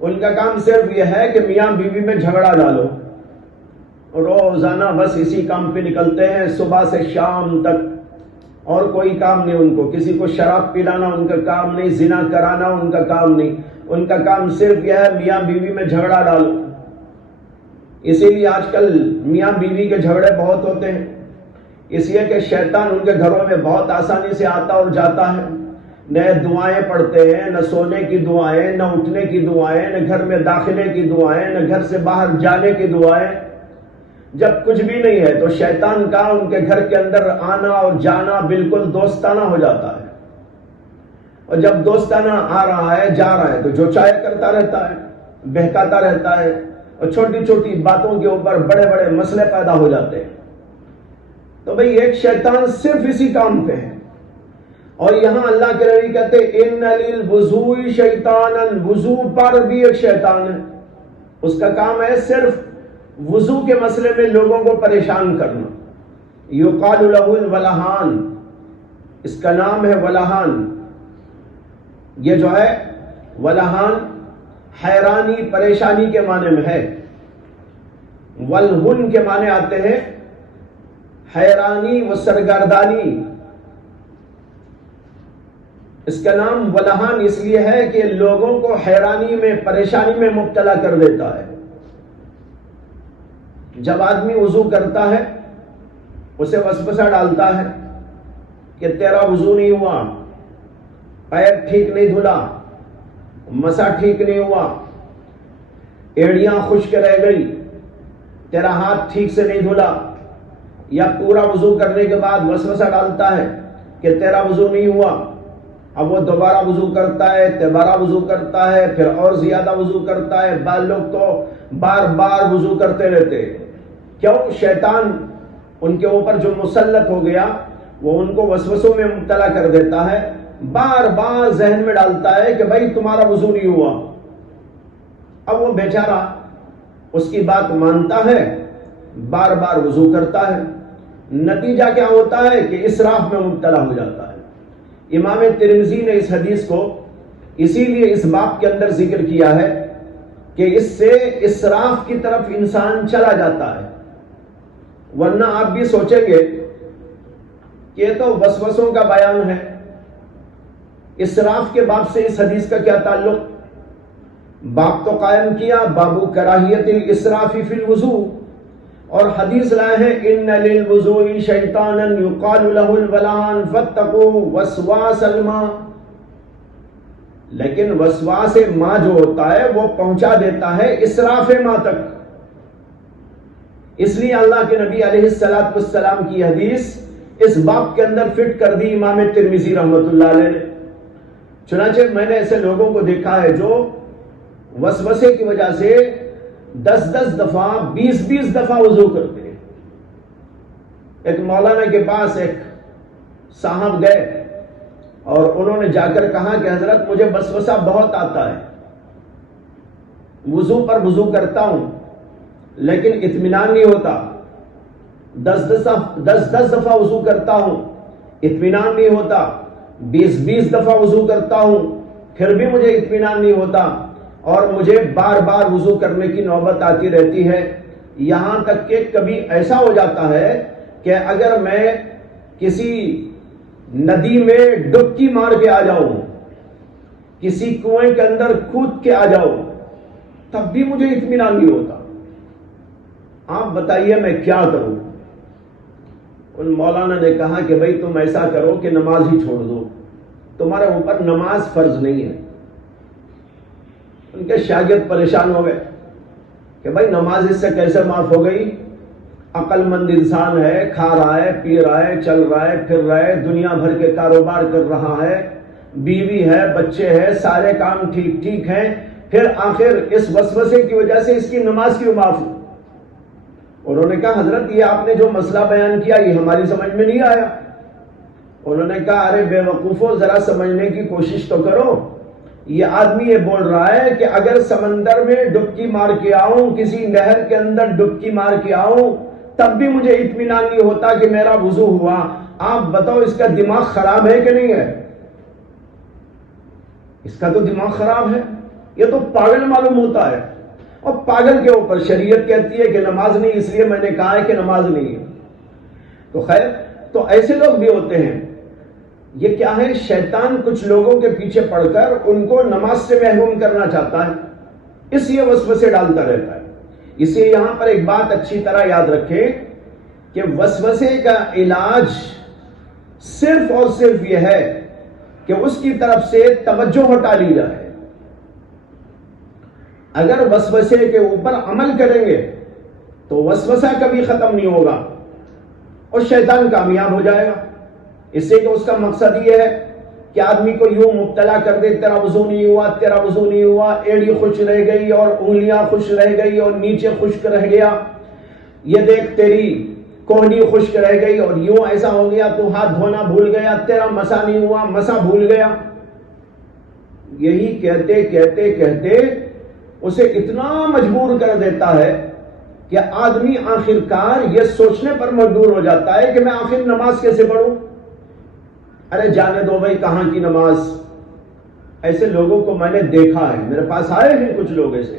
ان کا کام صرف یہ ہے کہ میاں بیوی میں جھگڑا ڈالو، روزانہ بس اسی کام پہ نکلتے ہیں صبح سے شام تک، اور کوئی کام نہیں ان کو۔ کسی کو شراب پلانا ان کا کام نہیں، زنا کرانا ان کا کام نہیں، ان کا کام صرف یہ ہے میاں بیوی میں جھگڑا ڈالو۔ اسی لیے آج کل میاں بیوی کے جھگڑے بہت ہوتے ہیں، اس لیے کہ شیطان ان کے گھروں میں بہت آسانی سے آتا اور جاتا ہے، نہ دعائیں پڑھتے ہیں، نہ سونے کی دعائیں، نہ اٹھنے کی دعائیں، نہ گھر میں داخلے کی دعائیں، نہ گھر سے باہر جانے کی دعائیں۔ جب کچھ بھی نہیں ہے تو شیطان کا ان کے گھر کے اندر آنا اور جانا بالکل دوستانہ ہو جاتا ہے، اور جب دوستانہ آ رہا ہے جا رہا ہے تو جو چاہے کرتا رہتا ہے، بہکاتا رہتا ہے، اور چھوٹی چھوٹی باتوں کے اوپر بڑے بڑے مسئلے پیدا ہو جاتے ہیں۔ تو بھئی ایک شیطان صرف اسی کام پہ ہے، اور یہاں اللہ کے نبی کہتے ان للوضوء شیطانا، وضو پر بھی ایک شیطان ہے، اس کا کام ہے صرف وضو کے مسئلے میں لوگوں کو پریشان کرنا۔ یقال له الولہان، اس کا نام ہے ولہان۔ یہ جو ہے ولہان حیرانی پریشانی کے معنی میں ہے، ولہن کے معنی آتے ہیں حیرانی و سرگردانی۔ اس کا نام ولہان اس لیے ہے کہ لوگوں کو حیرانی میں پریشانی میں مبتلا کر دیتا ہے۔ جب آدمی وضو کرتا ہے اسے وسوسہ ڈالتا ہے کہ تیرا وضو نہیں ہوا، پیر ٹھیک نہیں دھلا، مسا ٹھیک نہیں ہوا، ایڑیاں خشک رہ گئی، تیرا ہاتھ ٹھیک سے نہیں دھلا، یا پورا وضو کرنے کے بعد وسوسہ ڈالتا ہے کہ تیرا وضو نہیں ہوا۔ اب وہ دوبارہ وضو کرتا ہے، دوبارہ وضو کرتا ہے، پھر اور زیادہ وضو کرتا ہے۔ بعض لوگ تو بار بار وضو کرتے رہتے، کیوں؟ شیطان ان کے اوپر جو مسلط ہو گیا وہ ان کو وسوسوں میں مبتلا کر دیتا ہے، بار بار ذہن میں ڈالتا ہے کہ بھائی تمہارا وضو نہیں ہوا۔ اب وہ بیچارہ اس کی بات مانتا ہے، بار بار وضو کرتا ہے، نتیجہ کیا ہوتا ہے کہ اسراف میں مبتلا ہو جاتا ہے۔ امام ترمذی نے اس حدیث کو اسی لیے اس باب کے اندر ذکر کیا ہے کہ اس سے اسراف کی طرف انسان چلا جاتا ہے، ورنہ آپ بھی سوچیں گے کہ یہ تو وسوسوں کا بیان ہے، اسراف کے باب سے اس حدیث کا کیا تعلق؟ باب تو قائم کیا باب کراہیت الاسراف فی الوضوء، اور حدیث لائے ہیں ان للوضوء شیطانا یقال له الولان فاتقوا وسواس الماء، لیکن وسواس ماء جو ہوتا ہے وہ پہنچا دیتا ہے اسراف ماء تک۔ اس لیے اللہ کے نبی علیہ السلام کی حدیث اس باب کے اندر فٹ کر دی امام ترمذی رحمۃ اللہ علیہ نے۔ چنانچہ میں نے ایسے لوگوں کو دیکھا ہے جو وسوسے کی وجہ سے 10 دفعہ 20 دفعہ وضو کرتے ہیں۔ ایک مولانا کے پاس ایک صاحب گئے اور انہوں نے جا کر کہا کہ حضرت مجھے وسوسہ بہت آتا ہے، وضو پر وضو کرتا ہوں لیکن اطمینان نہیں ہوتا، 10 دفعہ وضو کرتا ہوں اطمینان نہیں ہوتا، 20 دفعہ وضو کرتا ہوں پھر بھی مجھے اطمینان نہیں ہوتا، اور مجھے بار بار وضو کرنے کی نوبت آتی رہتی ہے، یہاں تک کہ کبھی ایسا ہو جاتا ہے کہ اگر میں کسی ندی میں ڈبکی مار کے آ جاؤں، کسی کنویں کے اندر کود کے آ جاؤں، تب بھی مجھے اطمینان نہیں ہوتا۔ آپ بتائیے میں کیا کروں؟ ان مولانا نے کہا کہ بھائی تم ایسا کرو کہ نماز ہی چھوڑ دو، تمہارے اوپر نماز فرض نہیں ہے۔ ان کے شاگرد پریشان ہو گئے کہ بھائی نماز اس سے کیسے معاف ہو گئی؟ عقل مند انسان ہے، کھا رہا ہے، پی رہا ہے، چل رہا ہے، پھر رہا ہے، دنیا بھر کے کاروبار کر رہا ہے، بیوی ہے، بچے ہیں، سارے کام ٹھیک ہیں، پھر آخر اس وسوسے کی وجہ سے اس کی نماز کیوں معاف ہو؟ انہوں نے کہا حضرت یہ آپ نے جو مسئلہ بیان کیا یہ ہماری سمجھ میں نہیں آیا. انہوں نے کہا ارے بے وقوفو ذرا سمجھنے کی کوشش تو کرو. یہ آدمی یہ بول رہا ہے کہ اگر سمندر میں ڈبکی مار کے آؤں, کسی نہر کے اندر ڈبکی مار کے آؤں, تب بھی مجھے اطمینان نہیں ہوتا کہ میرا وضو ہوا. آپ بتاؤ اس کا دماغ خراب ہے کہ نہیں ہے؟ اس کا تو دماغ خراب ہے, یہ تو پاگل معلوم ہوتا ہے. اور پاگل کے اوپر شریعت کہتی ہے کہ نماز نہیں, اس لیے میں نے کہا ہے کہ نماز نہیں ہے. تو خیر, تو ایسے لوگ بھی ہوتے ہیں. یہ کیا ہے, شیطان کچھ لوگوں کے پیچھے پڑ کر ان کو نماز سے محروم کرنا چاہتا ہے, اس لیے وسوسے ڈالتا رہتا ہے. اس لیے یہاں پر ایک بات اچھی طرح یاد رکھیں کہ وسوسے کا علاج صرف اور صرف یہ ہے کہ اس کی طرف سے توجہ ہٹا لی جائے. اگر وسوسے کے اوپر عمل کریں گے تو وسوسہ کبھی ختم نہیں ہوگا اور شیطان کامیاب ہو جائے گا. اس سے کہ اس کا مقصد یہ ہے کہ آدمی کو یوں مبتلا کر دے, تیرا وضو نہیں ہوا, تیرا وضو نہیں ہوا, ایڑی خشک رہ گئی اور انگلیاں خشک رہ گئی اور نیچے خشک رہ گیا, یہ دیکھ تیری کوہنی خشک رہ گئی اور یوں ایسا ہو گیا, تو ہاتھ دھونا بھول گیا, تیرا مسا نہیں ہوا, مسا بھول گیا. یہی کہتے کہتے کہتے اسے اتنا مجبور کر دیتا ہے کہ آدمی آخرکار یہ سوچنے پر مجبور ہو جاتا ہے کہ میں آخر نماز کیسے پڑھوں. ارے جانے دو بھائی, کہاں کی نماز. ایسے لوگوں کو میں نے دیکھا ہے, میرے پاس آئے ہیں کچھ لوگ ایسے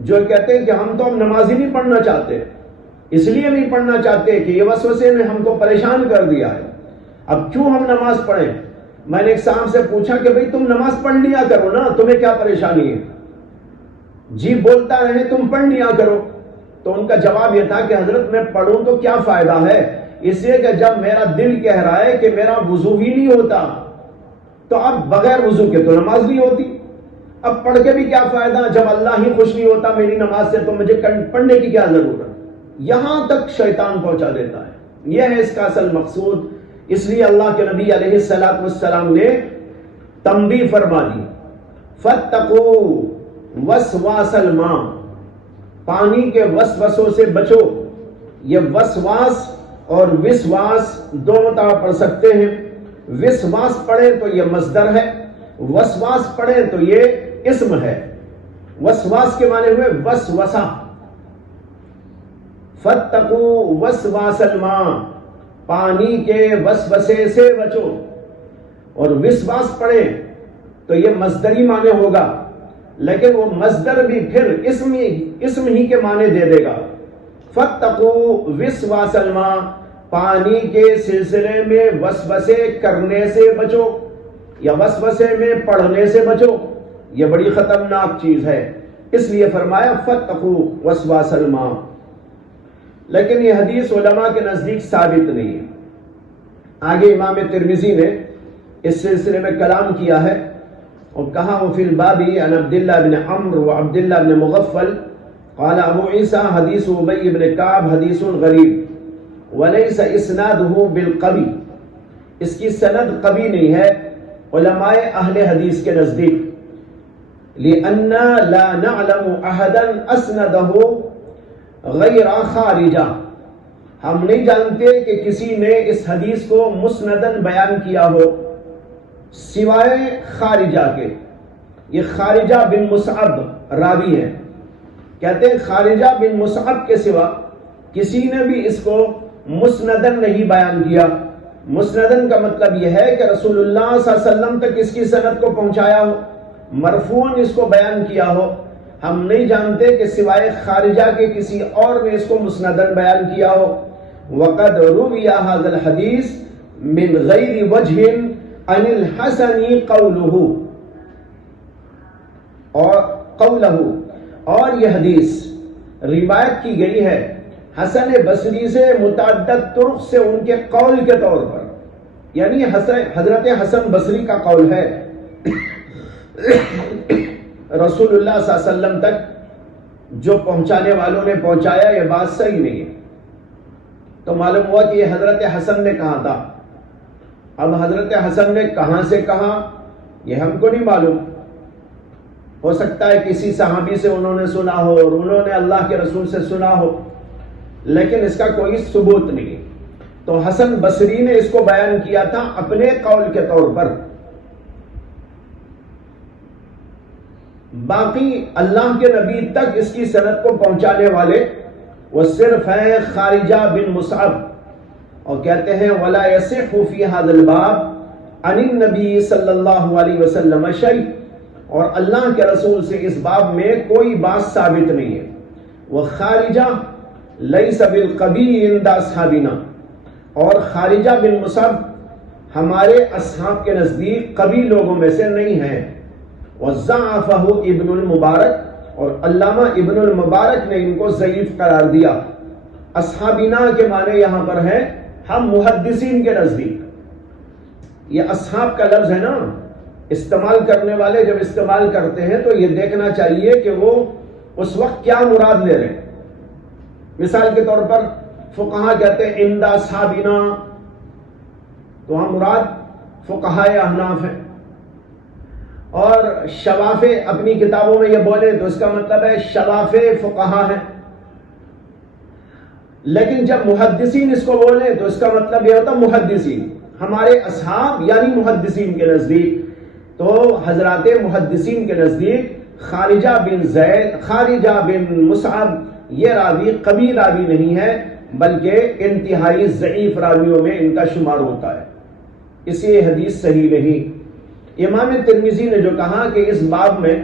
جو کہتے ہیں کہ ہم تو اب نماز ہی نہیں پڑھنا چاہتے. اس لیے نہیں پڑھنا چاہتے کہ یہ وسوسے نے ہم کو پریشان کر دیا ہے, اب کیوں ہم نماز پڑھیں. میں نے ایک صاحب سے پوچھا کہ بھئی تم نماز پڑھ لیا کرو نا, تمہیں کیا پریشانی ہے. جی بولتا رہے تم پڑھ لیا کرو. تو ان کا جواب یہ تھا کہ حضرت میں پڑھوں تو کیا فائدہ ہے, اس لیے کہ جب میرا دل کہہ رہا ہے کہ میرا وضو ہی نہیں ہوتا تو اب بغیر وضو کے تو نماز نہیں ہوتی, اب پڑھ کے بھی کیا فائدہ جب اللہ ہی خوش نہیں ہوتا میری نماز سے, تو مجھے پڑھنے کی کیا ضرورت. یہاں تک شیطان پہنچا دیتا ہے. یہ ہے اس کا اصل مقصود. اس لیے اللہ کے نبی علیہ الصلوۃ والسلام نے تنبیہ فرما دی, فَاتَّقُوا وَسْوَاسَ الْمَاءِ, پانی کے وسوسوں سے بچو. یہ وسواس اور وسواس دونوں طرح پڑھ سکتے ہیں. وسواس پڑھیں تو یہ مصدر ہے, وسواس پڑھیں تو یہ اسم ہے. وسواس کے معنی ہوئے وسوسہ. فَاتَّقُوا وَسْوَاسَ الْمَاءِ, پانی کے وسوسے سے بچو. اور وسواس پڑھیں تو یہ مصدری معنی ہوگا, لیکن وہ مصدر بھی پھر اسم ہی کے معنی دے دے گا. فَاتَّقُوا وَسْوَاسَ الْمَاءِ, پانی کے سلسلے میں وسوسے کرنے سے بچو یا وسوسے میں پڑھنے سے بچو. یہ بڑی خطرناک چیز ہے, اس لیے فرمایا فَاتَّقُوا وَسْوَاسَ الْمَاءِ. لیکن یہ حدیث علماء کے نزدیک ثابت نہیں ہے. آگے امام ترمذی نے اس سلسلے میں کلام کیا ہے اور کہا وفی الباب عن عبداللہ بن عمرو وعبداللہ بن مغفل قال ابو عیسیٰ حدیث ابی بن کعب حدیث غریب ولیس اسنادہ بالقوی, اس کی سند قوی نہیں ہے علماء اہل حدیث کے نزدیک. لأننا لا نعلم احدا اسندہ غیر خارجہ, ہم نہیں جانتے کہ کسی نے اس حدیث کو مسندن بیان کیا ہو سوائے خارجہ کے. یہ خارجہ بن مصعب راوی ہے, کہتے ہیں خارجہ بن مصعب کے سوا کسی نے بھی اس کو مسندن نہیں بیان کیا. مسندن کا مطلب یہ ہے کہ رسول اللہ صلی اللہ علیہ وسلم تک اس کی سند کو پہنچایا ہو, مرفوعاً اس کو بیان کیا ہو. ہم نہیں جانتے کہ سوائے خارجہ کے کسی اور نے اس کو مسندن بیان کیا ہو. وقد روی هذا الحدیث من غیر وجہ عن الحسن قولہ, اور یہ حدیث روایت کی گئی ہے حسن بصری سے متعدد طرق سے ان کے قول کے طور پر, یعنی حضرت حسن بصری کا قول ہے رسول اللہ صلی اللہ علیہ وسلم تک جو پہنچانے والوں نے پہنچایا یہ بات صحیح نہیں ہے. تو معلوم ہوا کہ یہ حضرت حسن نے کہا تھا. اب حضرت حسن نے کہاں سے کہا یہ ہم کو نہیں معلوم. ہو سکتا ہے کسی صحابی سے انہوں نے سنا ہو اور انہوں نے اللہ کے رسول سے سنا ہو. لیکن اس کا کوئی ثبوت نہیں. تو حسن بصری نے اس کو بیان کیا تھا اپنے قول کے طور پر. باقی اللہ کے نبی تک اس کی سند کو پہنچانے والے وہ صرف ہیں خارجہ بن مصعب، اور کہتے ہیں وَلَا يَصِحُّ فِي هَذَا الْبَابِ عَنِ النَّبِيِّ صلی اللہ علیہ وسلم شَيْءٌ، اور اللہ کے رسول سے اس باب میں کوئی بات ثابت نہیں ہے. وہ خارجہ لَيْسَ بِالْقَبِيِّ عِنْدَ أَصْحَابِنَا، اور خارجہ بن مصعب ہمارے اصحاب کے نزدیک قبی لوگوں میں سے نہیں ہیں. وَضَعَفَهُ ابن المبارک، اور علامہ ابن المبارک نے ان کو ضعیف قرار دیا. اصحابنا کے معنی یہاں پر ہے ہم محدثین کے نزدیک. یہ اصحاب کا لفظ ہے نا، استعمال کرنے والے جب استعمال کرتے ہیں تو یہ دیکھنا چاہیے کہ وہ اس وقت کیا مراد لے رہے ہیں. مثال کے طور پر فقہا کہتے ہیں عند اصحابنا، تو وہاں مراد فقہائے احناف ہیں. اور شوافے اپنی کتابوں میں یہ بولے تو اس کا مطلب ہے شوافے فقہا ہیں. لیکن جب محدثین اس کو بولیں تو اس کا مطلب یہ ہوتا محدثین، ہمارے اصحاب یعنی محدثین کے نزدیک. تو حضرات محدثین کے نزدیک خارجہ بن مصعب یہ راوی قوی راوی نہیں ہے، بلکہ انتہائی ضعیف راویوں میں ان کا شمار ہوتا ہے. اس لیے حدیث صحیح نہیں. امام ترمذی نے جو کہا کہ اس باب میں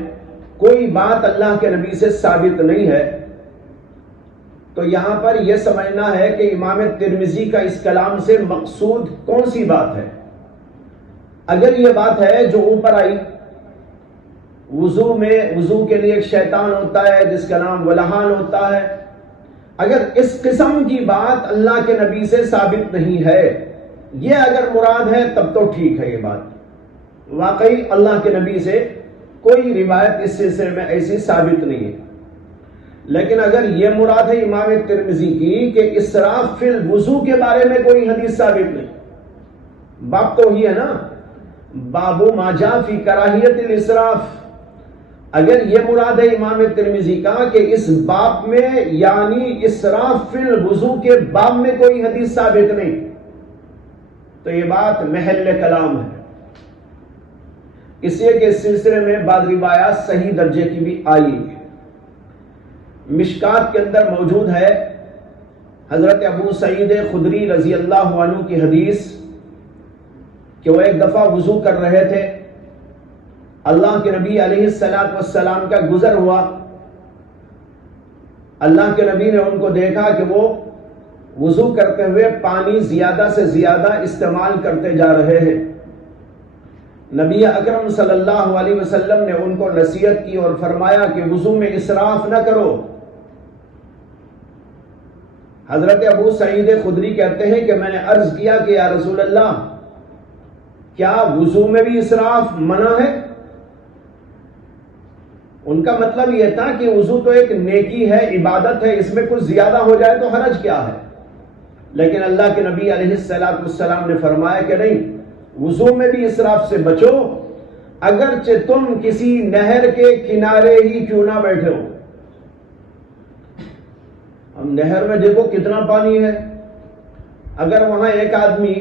کوئی بات اللہ کے نبی سے ثابت نہیں ہے، تو یہاں پر یہ سمجھنا ہے کہ امام ترمذی کا اس کلام سے مقصود کون سی بات ہے. اگر یہ بات ہے جو اوپر آئی، وضو کے لیے ایک شیطان ہوتا ہے جس کا نام ولہان ہوتا ہے، اگر اس قسم کی بات اللہ کے نبی سے ثابت نہیں ہے، یہ اگر مراد ہے تب تو ٹھیک ہے. یہ بات واقعی اللہ کے نبی سے کوئی روایت اس سلسلے میں ایسی ثابت نہیں ہے. لیکن اگر یہ مراد ہے امام ترمذی کی کہ اسراف فی الوضو کے بارے میں کوئی حدیث ثابت نہیں، باب تو ہی ہے نا، باب ما جاء فی کراہیت الاسراف. اگر یہ مراد ہے امام ترمذی کا کہ اس باب میں یعنی اسراف فی الوضو کے باب میں کوئی حدیث ثابت نہیں، تو یہ بات محل کلام ہے. اس لیے کہ اس سلسلے میں بعض روایات صحیح درجے کی بھی آئی ہے. مشکات کے اندر موجود ہے حضرت ابو سعید خدری رضی اللہ عنہ کی حدیث کہ وہ ایک دفعہ وضو کر رہے تھے، اللہ کے نبی علیہ السلام کا گزر ہوا. اللہ کے نبی نے ان کو دیکھا کہ وہ وضو کرتے ہوئے پانی زیادہ سے زیادہ استعمال کرتے جا رہے ہیں. نبی اکرم صلی اللہ علیہ وسلم نے ان کو نصیحت کی اور فرمایا کہ وضو میں اسراف نہ کرو. حضرت ابو سعید خدری کہتے ہیں کہ میں نے عرض کیا کہ یا رسول اللہ، کیا وضو میں بھی اسراف منع ہے؟ ان کا مطلب یہ تھا کہ وضو تو ایک نیکی ہے، عبادت ہے، اس میں کچھ زیادہ ہو جائے تو حرج کیا ہے. لیکن اللہ کے نبی علیہ السلام نے فرمایا کہ نہیں، وضو میں بھی اسراف سے بچو، اگرچہ تم کسی نہر کے کنارے ہی کیوں نہ بیٹھے ہو. ہم نہر میں دیکھو کتنا پانی ہے، اگر وہاں ایک آدمی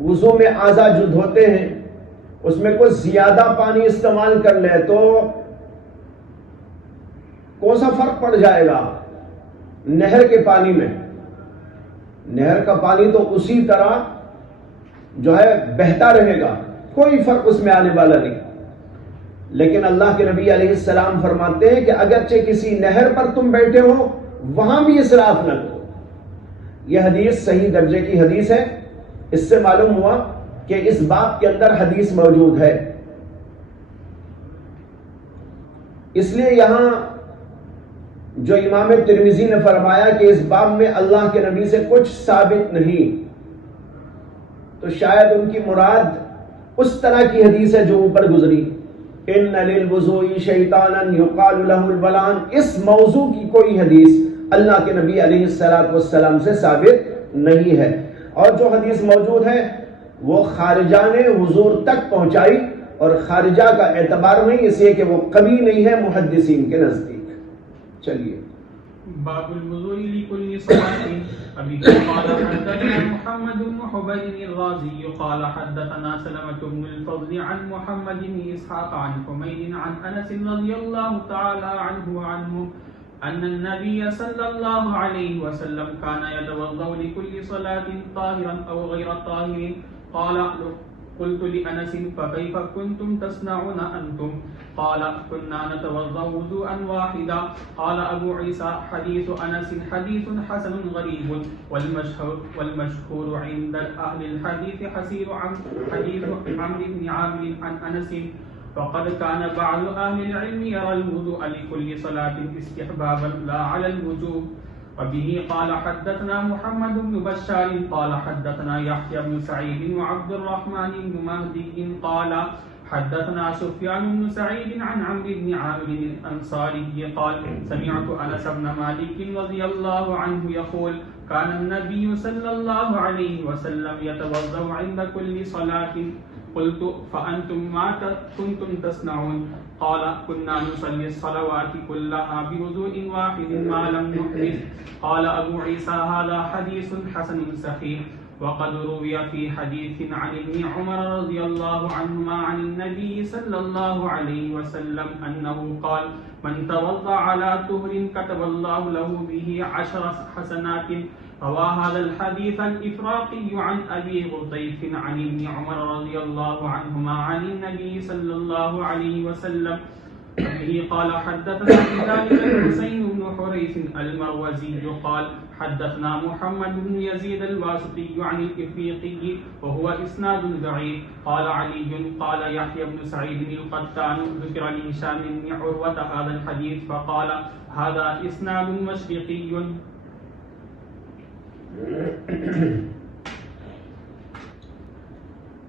وضو میں اعضاء جو دھوتے ہیں اس میں کچھ زیادہ پانی استعمال کر لے تو کون سا فرق پڑ جائے گا نہر کے پانی میں؟ نہر کا پانی تو اسی طرح جو ہے بہتا رہے گا، کوئی فرق اس میں آنے والا نہیں. لیکن اللہ کے نبی علیہ السلام فرماتے ہیں کہ اگرچہ کسی نہر پر تم بیٹھے ہو وہاں بھی اسراف نہ کرو. یہ حدیث صحیح درجے کی حدیث ہے. اس سے معلوم ہوا کہ اس باب کے اندر حدیث موجود ہے. اس لیے یہاں جو امام ترمذی نے فرمایا کہ اس باب میں اللہ کے نبی سے کچھ ثابت نہیں، تو شاید ان کی مراد اس طرح کی حدیث ہے جو اوپر گزری، ان للوضوء شیطانا یقال له البلان. اس موضوع کی کوئی حدیث اللہ کے نبی علیہ السلام سے ثابت نہیں ہے. اور جو حدیث موجود ہے وہ خارجہ نے حضور تک پہنچائی، اور خارجہ کا اعتبار نہیں، اس لیے کہ وہ قوی نہیں ہے محدثین کے نزدیک. چلیے باب الوضوء لكل صلاة. أبي قال حدثنا محمد بن حبيب الرازي قال حدثنا سلمة بن الفضل عن محمد بن إسحاق عن حميد عن أنس رضي الله تعالى عنه وعنه أن النبي صلى الله عليه وسلم كان يتوضأ لكل صلاة طاهرا أو غير طاهر. قلت لأنس فكيف كنتم تصنعون أنتم؟ قال كنا نتوضأ وضوءا واحدا. قال أبو عيسى حديث أنس حديث حسن غريب والمشهور عند أهل الحديث حديث عمرو بن عامر عن أنس. فقد كان بعض أهل العلم يرى الوضوء لكل صلاة استحبابا لا على الوجوب. وبه قال حدثنا محمد بن بشار قال حدثنا يحيى بن سعيد وعبد الرحمن بن مهدي قال حدثنا سفيان بن سعيد عن عمرو بن عامر الأنصاري قال سمعت أنس بن مالك رضي الله عنه يقول كان النبي صلى الله عليه وسلم يتوضأ عند كل صلاة. قلت فأنتم ما كنتم تصنعون؟ قال كنا نصلي الصلوات كلها بوضوء واحد ما لم نحدث. قال أبو عيسى هذا حديث حسن صحيح. وقد روي في حديث عن ابن عمر رضي الله عنهما عن النبي صلى الله عليه وسلم أنه قال من توضأ على طهر كتب الله له به 10 حسنات. روى هذا الحديث الإفراقي عن أبي غطيف عن ابن عمر رضي الله عنهما عن النبي صلى الله عليه وسلم. به قال حدثنا بذلك الحسين بن حريث المروزي قال حدثنا محمد بن يزيد الواسطي عن الإفريقي وهو إسناد ضعيف. قال علي قال يحيى بن سعيد القطان ذكر لهشام بن عروة هذا الحديث فقال هذا إسناد مشرقي.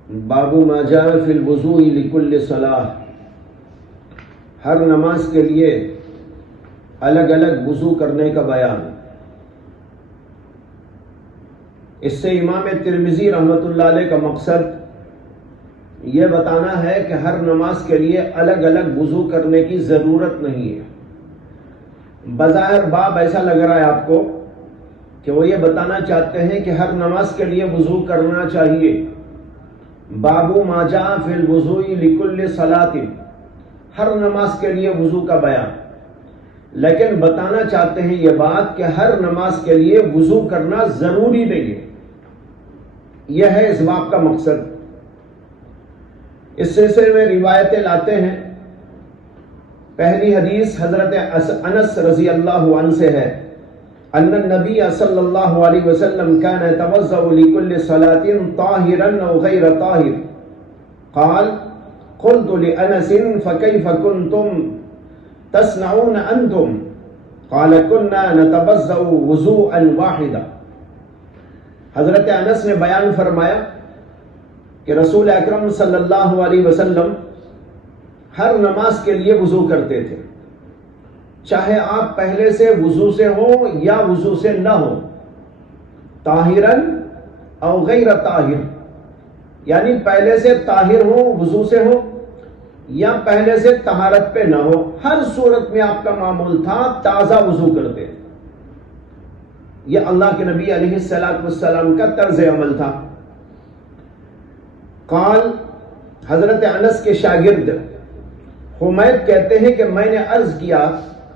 باب ما جاء فی الوضوء لکل صلاۃ. ہر نماز کے لیے الگ الگ وضو کرنے کا بیان. اس سے امام ترمذی رحمۃ اللہ علیہ کا مقصد یہ بتانا ہے کہ ہر نماز کے لیے الگ الگ وضو کرنے کی ضرورت نہیں ہے. بظاہر باب ایسا لگ رہا ہے آپ کو کہ وہ یہ بتانا چاہتے ہیں کہ ہر نماز کے لیے وضو کرنا چاہیے. باب ما جاء فی الوضوء لکل صلاۃ، ہر نماز کے لیے وضو کا بیان. لیکن بتانا چاہتے ہیں یہ بات کہ ہر نماز کے لیے وضو کرنا ضروری نہیں ہے. یہ ہے اس باب کا مقصد. اس سلسلے میں روایتیں لاتے ہیں. پہلی حدیث حضرت انس رضی اللہ عنہ سے ہے ان النبی صلی اللہ علیہ وسلم كان يتوضأ لكل صلاة طاهرا او غیر طاهر. قال قلت لأنس فكيف كنتم تصنعون أنتم؟ قال كنا نتوضأ وضوءا واحدا. حضرت انس نے بیان فرمایا کہ رسول اکرم صلی اللہ علیہ وسلم ہر نماز کے لیے وضو کرتے تھے، چاہے آپ پہلے سے وضو سے ہو یا وضو سے نہ ہو. طاہرن او غیر طاہر، یعنی پہلے سے طاہر ہو وضو سے ہو یا پہلے سے طہارت پہ نہ ہو، ہر صورت میں آپ کا معمول تھا تازہ وضو کرتے. یہ اللہ کے نبی علیہ الصلوۃ والسلام کا طرز عمل تھا. قال، حضرت انس کے شاگرد حمید کہتے ہیں کہ میں نے عرض کیا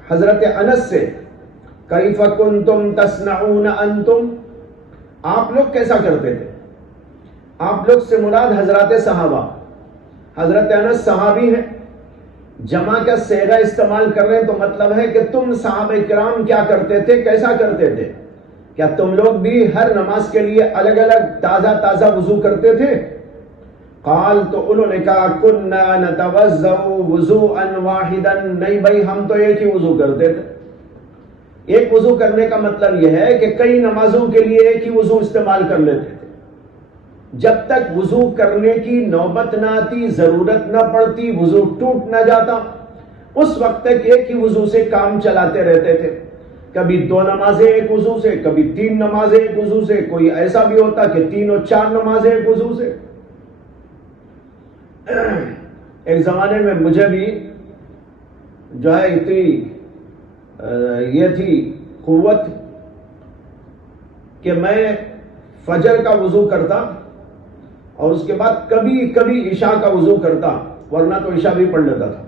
حضرت انس سے کیف کنتم تصنعون انتم، آپ لوگ کیسا کرتے تھے؟ آپ لوگ سے مراد حضرات صحابہ. حضرت انس صحابی ہیں، جمع کا صیغہ استعمال کر رہے ہیں تو مطلب ہے کہ تم صحابہ کرام کیا کرتے تھے، کیسا کرتے تھے؟ کیا تم لوگ بھی ہر نماز کے لیے الگ الگ تازہ تازہ وضو کرتے تھے؟ قال، تو انہوں نے کہا کننا نتوضأ وضوءا واحدا، نہیں بھائی ہم تو ایک ہی وضو کرتے تھے. ایک وضو کرنے کا مطلب یہ ہے کہ کئی نمازوں کے لیے ایک ہی وضو استعمال کر لیتے تھے. جب تک وضو کرنے کی نوبت نہ آتی، ضرورت نہ پڑتی، وضو ٹوٹ نہ جاتا، اس وقت تک ایک ہی وضو سے کام چلاتے رہتے تھے. کبھی 2 نمازیں ایک وضو سے، کبھی 3 نمازیں ایک وضو سے، کوئی ایسا بھی ہوتا کہ 3 اور 4 نمازیں ایک وضو سے. ایک زمانے میں مجھے بھی جو ہے اتنی یہ تھی قوت کہ میں فجر کا وضو کرتا اور اس کے بعد کبھی کبھی عشاء کا وضو کرتا، ورنہ تو عشاء بھی پڑھ لیتا تھا.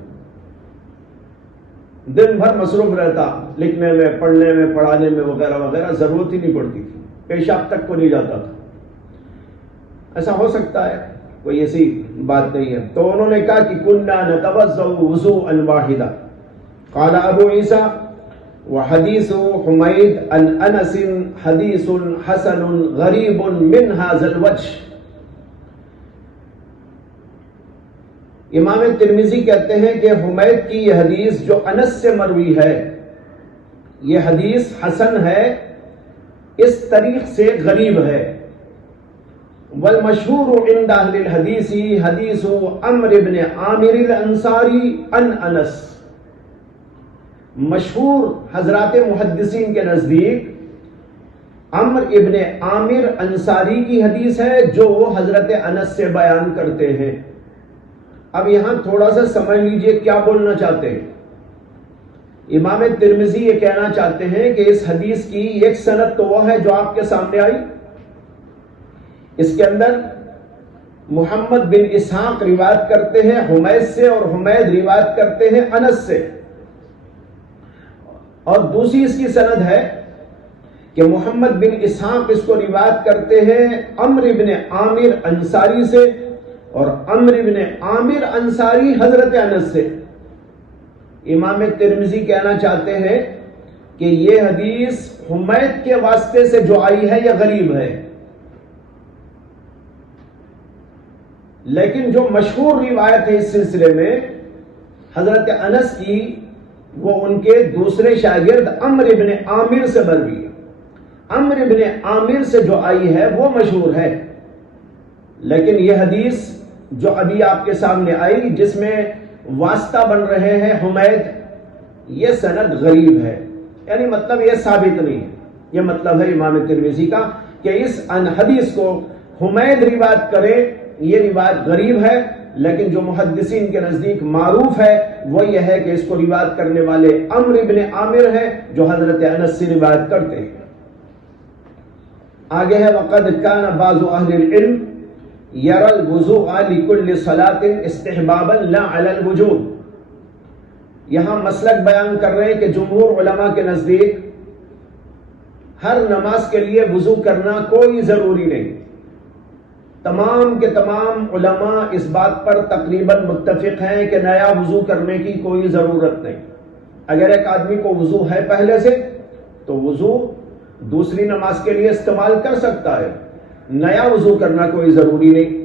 دن بھر مصروف رہتا، لکھنے میں، پڑھنے میں، پڑھانے میں وغیرہ وغیرہ، ضرورت ہی نہیں پڑتی تھی، پیشاب تک کو نہیں جاتا تھا. ایسا ہو سکتا ہے؟ کوئی ایسی بات نہیں ہے. تو انہوں نے کہا کہ کننا نتوضأ وضوءا واحدا. قال ابو عیسیٰ وحدیث حمید عن انس حدیث حسن غریب من هذا الوجه. امام ترمذی کہتے ہیں کہ حمید کی یہ حدیث جو انس سے مروی ہے، یہ حدیث حسن ہے، اس طریق سے غریب ہے. والمشہور عند اہل الحدیث حدیث عمرو بن عامر الانصاری عن انس. مشہور حضرات محدثین کے نزدیک عمرو ابن عامر انصاری کی حدیث ہے جو وہ حضرت انس سے بیان کرتے ہیں. اب یہاں تھوڑا سا سمجھ لیجئے کیا بولنا چاہتے ہیں. امام ترمذی یہ کہنا چاہتے ہیں کہ اس حدیث کی ایک سند تو وہ ہے جو آپ کے سامنے آئی، اس کے اندر محمد بن اسحاق روایت کرتے ہیں حمید سے، اور حمید روایت کرتے ہیں انس سے. اور دوسری اس کی سند ہے کہ محمد بن اسحاق اس کو روایت کرتے ہیں عمرو بن عامر انصاری سے، اور عمرو بن عامر انصاری حضرت انس سے. امام ترمذی کہنا چاہتے ہیں کہ یہ حدیث حمید کے واسطے سے جو آئی ہے یہ غریب ہے، لیکن جو مشہور روایت ہے اس سلسلے میں حضرت انس کی، وہ ان کے دوسرے شاگرد عمرو بن عامر سے مروی ہے. عمرو بن عامر سے جو آئی ہے وہ مشہور ہے، لیکن یہ حدیث جو ابھی آپ کے سامنے آئی جس میں واسطہ بن رہے ہیں حمید، یہ سند غریب ہے. یعنی مطلب یہ ثابت نہیں ہے. یہ مطلب ہے امام ترمذی کا کہ اس حدیث کو حمید روایت کرے، یہ روایت غریب ہے، لیکن جو محدثین کے نزدیک معروف ہے وہ یہ ہے کہ اس کو روایت کرنے والے عمرو بن عامر ہے جو حضرت انس سے روایت کرتے ہیں. آگے ہے وقد كان بعض اہل العلم يرى الوضوء لكل صلاة استحبابا لا على الوجوب. یہاں مسلک بیان کر رہے ہیں کہ جمہور علماء کے نزدیک ہر نماز کے لیے وضو کرنا کوئی ضروری نہیں. تمام کے تمام علماء اس بات پر تقریباً متفق ہیں کہ نیا وضو کرنے کی کوئی ضرورت نہیں. اگر ایک آدمی کو وضو ہے پہلے سے تو وضو دوسری نماز کے لیے استعمال کر سکتا ہے، نیا وضو کرنا کوئی ضروری نہیں.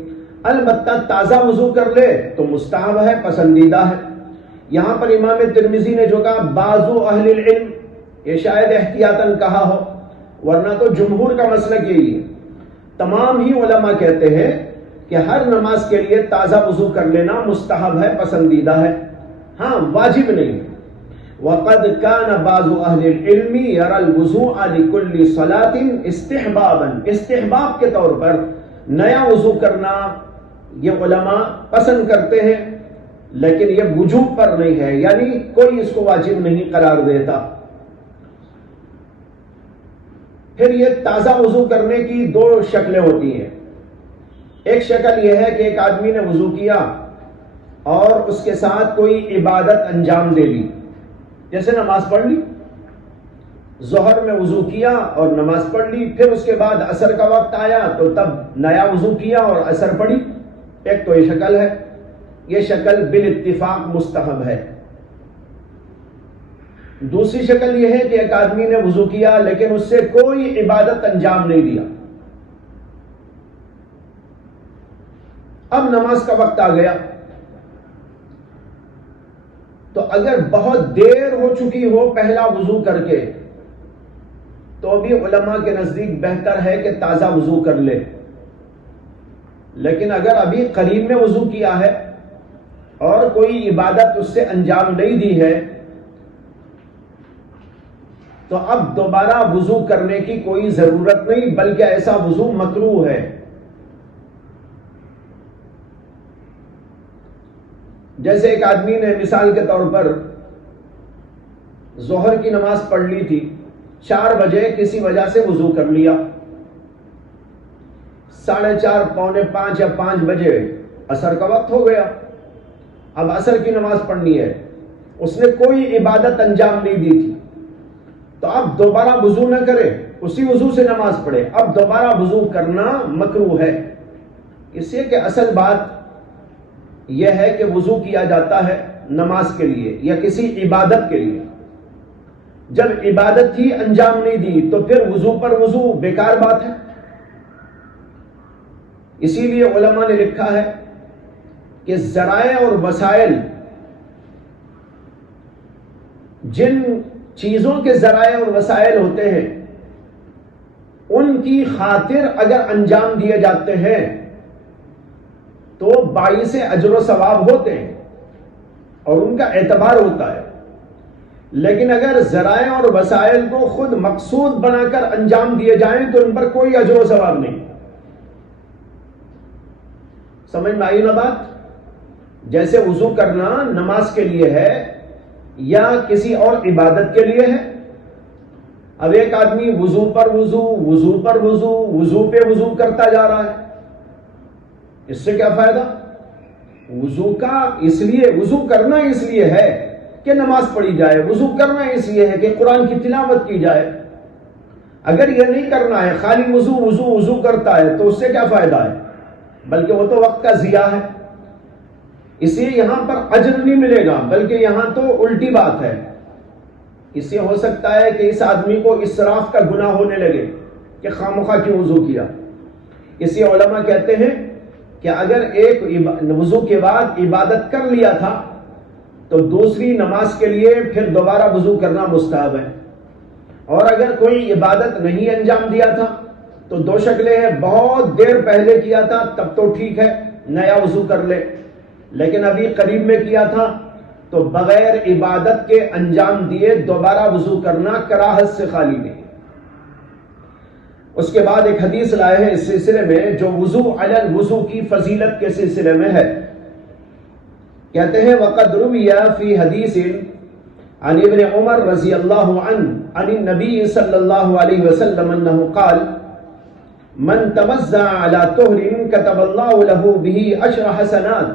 البتہ تازہ وضو کر لے تو مستحب ہے، پسندیدہ ہے. یہاں پر امام ترمذی نے جو کہا بعض اہل العلم، یہ شاید احتیاطاً کہا ہو، ورنہ تو جمہور کا مسلک یہی ہے. تمام ہی علماء کہتے ہیں کہ ہر نماز کے لیے تازہ وضو کر لینا مستحب ہے، پسندیدہ ہے، ہاں واجب نہیں ہے. وقد كان بعض اہل العلم يرى الوضوء لكل صلاة استحبابا. استحباب کے طور پر نیا وضو کرنا یہ علماء پسند کرتے ہیں، لیکن یہ وجوب پر نہیں ہے، یعنی کوئی اس کو واجب نہیں قرار دیتا. پھر یہ تازہ وضو کرنے کی دو شکلیں ہوتی ہیں. ایک شکل یہ ہے کہ ایک آدمی نے وضو کیا اور اس کے ساتھ کوئی عبادت انجام دے لی، جیسے نماز پڑھ لی. ظہر میں وضو کیا اور نماز پڑھ لی، پھر اس کے بعد عصر کا وقت آیا تو تب نیا وضو کیا اور عصر پڑھی. ایک تو یہ شکل ہے، یہ شکل بالاتفاق مستحب ہے. دوسری شکل یہ ہے کہ ایک آدمی نے وضو کیا لیکن اس سے کوئی عبادت انجام نہیں دیا. اب نماز کا وقت آ گیا تو اگر بہت دیر ہو چکی ہو پہلا وضو کر کے تو بھی علماء کے نزدیک بہتر ہے کہ تازہ وضو کر لے. لیکن اگر ابھی قریب میں وضو کیا ہے اور کوئی عبادت اس سے انجام نہیں دی ہے تو اب دوبارہ وضو کرنے کی کوئی ضرورت نہیں، بلکہ ایسا وضو مکروہ ہے. جیسے ایک آدمی نے مثال کے طور پر ظہر کی نماز پڑھ لی تھی 4 بجے کسی وجہ سے وضو کر لیا، 4:30 پونے 5 یا 5 بجے عصر کا وقت ہو گیا، اب عصر کی نماز پڑھنی ہے، اس نے کوئی عبادت انجام نہیں دی تھی، تو اب دوبارہ وضو نہ کرے، اسی وضو سے نماز پڑھے۔ اب دوبارہ وضو کرنا مکروہ ہے، اس لیے کہ اصل بات یہ ہے کہ وضو کیا جاتا ہے نماز کے لیے یا کسی عبادت کے لیے، جب عبادت ہی انجام نہیں دی تو پھر وضو پر وضو بیکار بات ہے۔ اسی لیے علماء نے لکھا ہے کہ ذرائع اور وسائل، جن چیزوں کے ذرائع اور وسائل ہوتے ہیں ان کی خاطر اگر انجام دیے جاتے ہیں تو باعث اجر و ثواب ہوتے ہیں اور ان کا اعتبار ہوتا ہے، لیکن اگر ذرائع اور وسائل کو خود مقصود بنا کر انجام دیے جائیں تو ان پر کوئی اجر و ثواب نہیں۔ سمجھ میں آئی نا بات؟ جیسے وضو کرنا نماز کے لیے ہے یا کسی اور عبادت کے لیے ہے، اب ایک آدمی وضو پر وضو، وضو پر وضو، وضو پہ وضو کرتا جا رہا ہے، اس سے کیا فائدہ؟ وضو کا اس لیے وضو کرنا اس لیے ہے کہ نماز پڑھی جائے، وضو کرنا اس لیے ہے کہ قرآن کی تلاوت کی جائے۔ اگر یہ نہیں کرنا ہے، خالی وضو وضو وضو کرتا ہے تو اس سے کیا فائدہ ہے؟ بلکہ وہ تو وقت کا ضیاع ہے۔ اس لیے یہاں پر اجر نہیں ملے گا، بلکہ یہاں تو الٹی بات ہے۔ اس سے ہو سکتا ہے کہ اس آدمی کو اسراف کا گناہ ہونے لگے کہ خامخواہ کیوں وضو کیا۔ اس لیے علماء کہتے ہیں کہ اگر ایک وضو کے بعد عبادت کر لیا تھا تو دوسری نماز کے لیے پھر دوبارہ وضو کرنا مستحب ہے، اور اگر کوئی عبادت نہیں انجام دیا تھا تو 2 شکلیں ہیں، بہت دیر پہلے کیا تھا تب تو ٹھیک ہے، نیا وضو کر لے، لیکن ابھی قریب میں کیا تھا تو بغیر عبادت کے انجام دیے دوبارہ وضو کرنا کراہت سے خالی نہیں۔ اس کے بعد ایک حدیث لائے ہیں اس سلسلے میں جو وضو علی الوضو کی فضیلت کے سلسلے میں ہے۔ کہتے ہیں وقد روی فی حدیث عن ابن عمر رضی اللہ عنہ عن النبی صلی اللہ علیہ وسلم انہ قال من توضع على طہر كتب اللہ له به 10 حسنات۔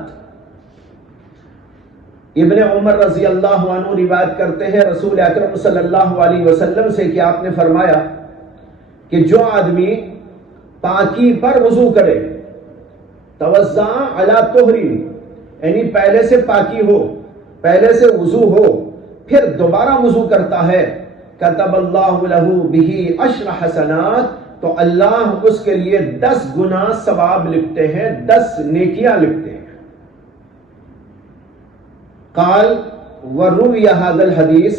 ابن عمر رضی اللہ عنہ روایت کرتے ہیں رسول اکرم صلی اللہ علیہ وسلم سے کہ آپ نے فرمایا کہ جو آدمی پاکی پر وضو کرے، توضع علی طہر یعنی پہلے سے پاکی ہو، پہلے سے وضو ہو، پھر دوبارہ وضو کرتا ہے، کتب اللہ لہ بہ 10 حسنات، تو اللہ اس کے لیے 10 گنا ثواب لکھتے ہیں، 10 نیکیاں لکھتے ہیں۔ قال وروی هذا الحدیث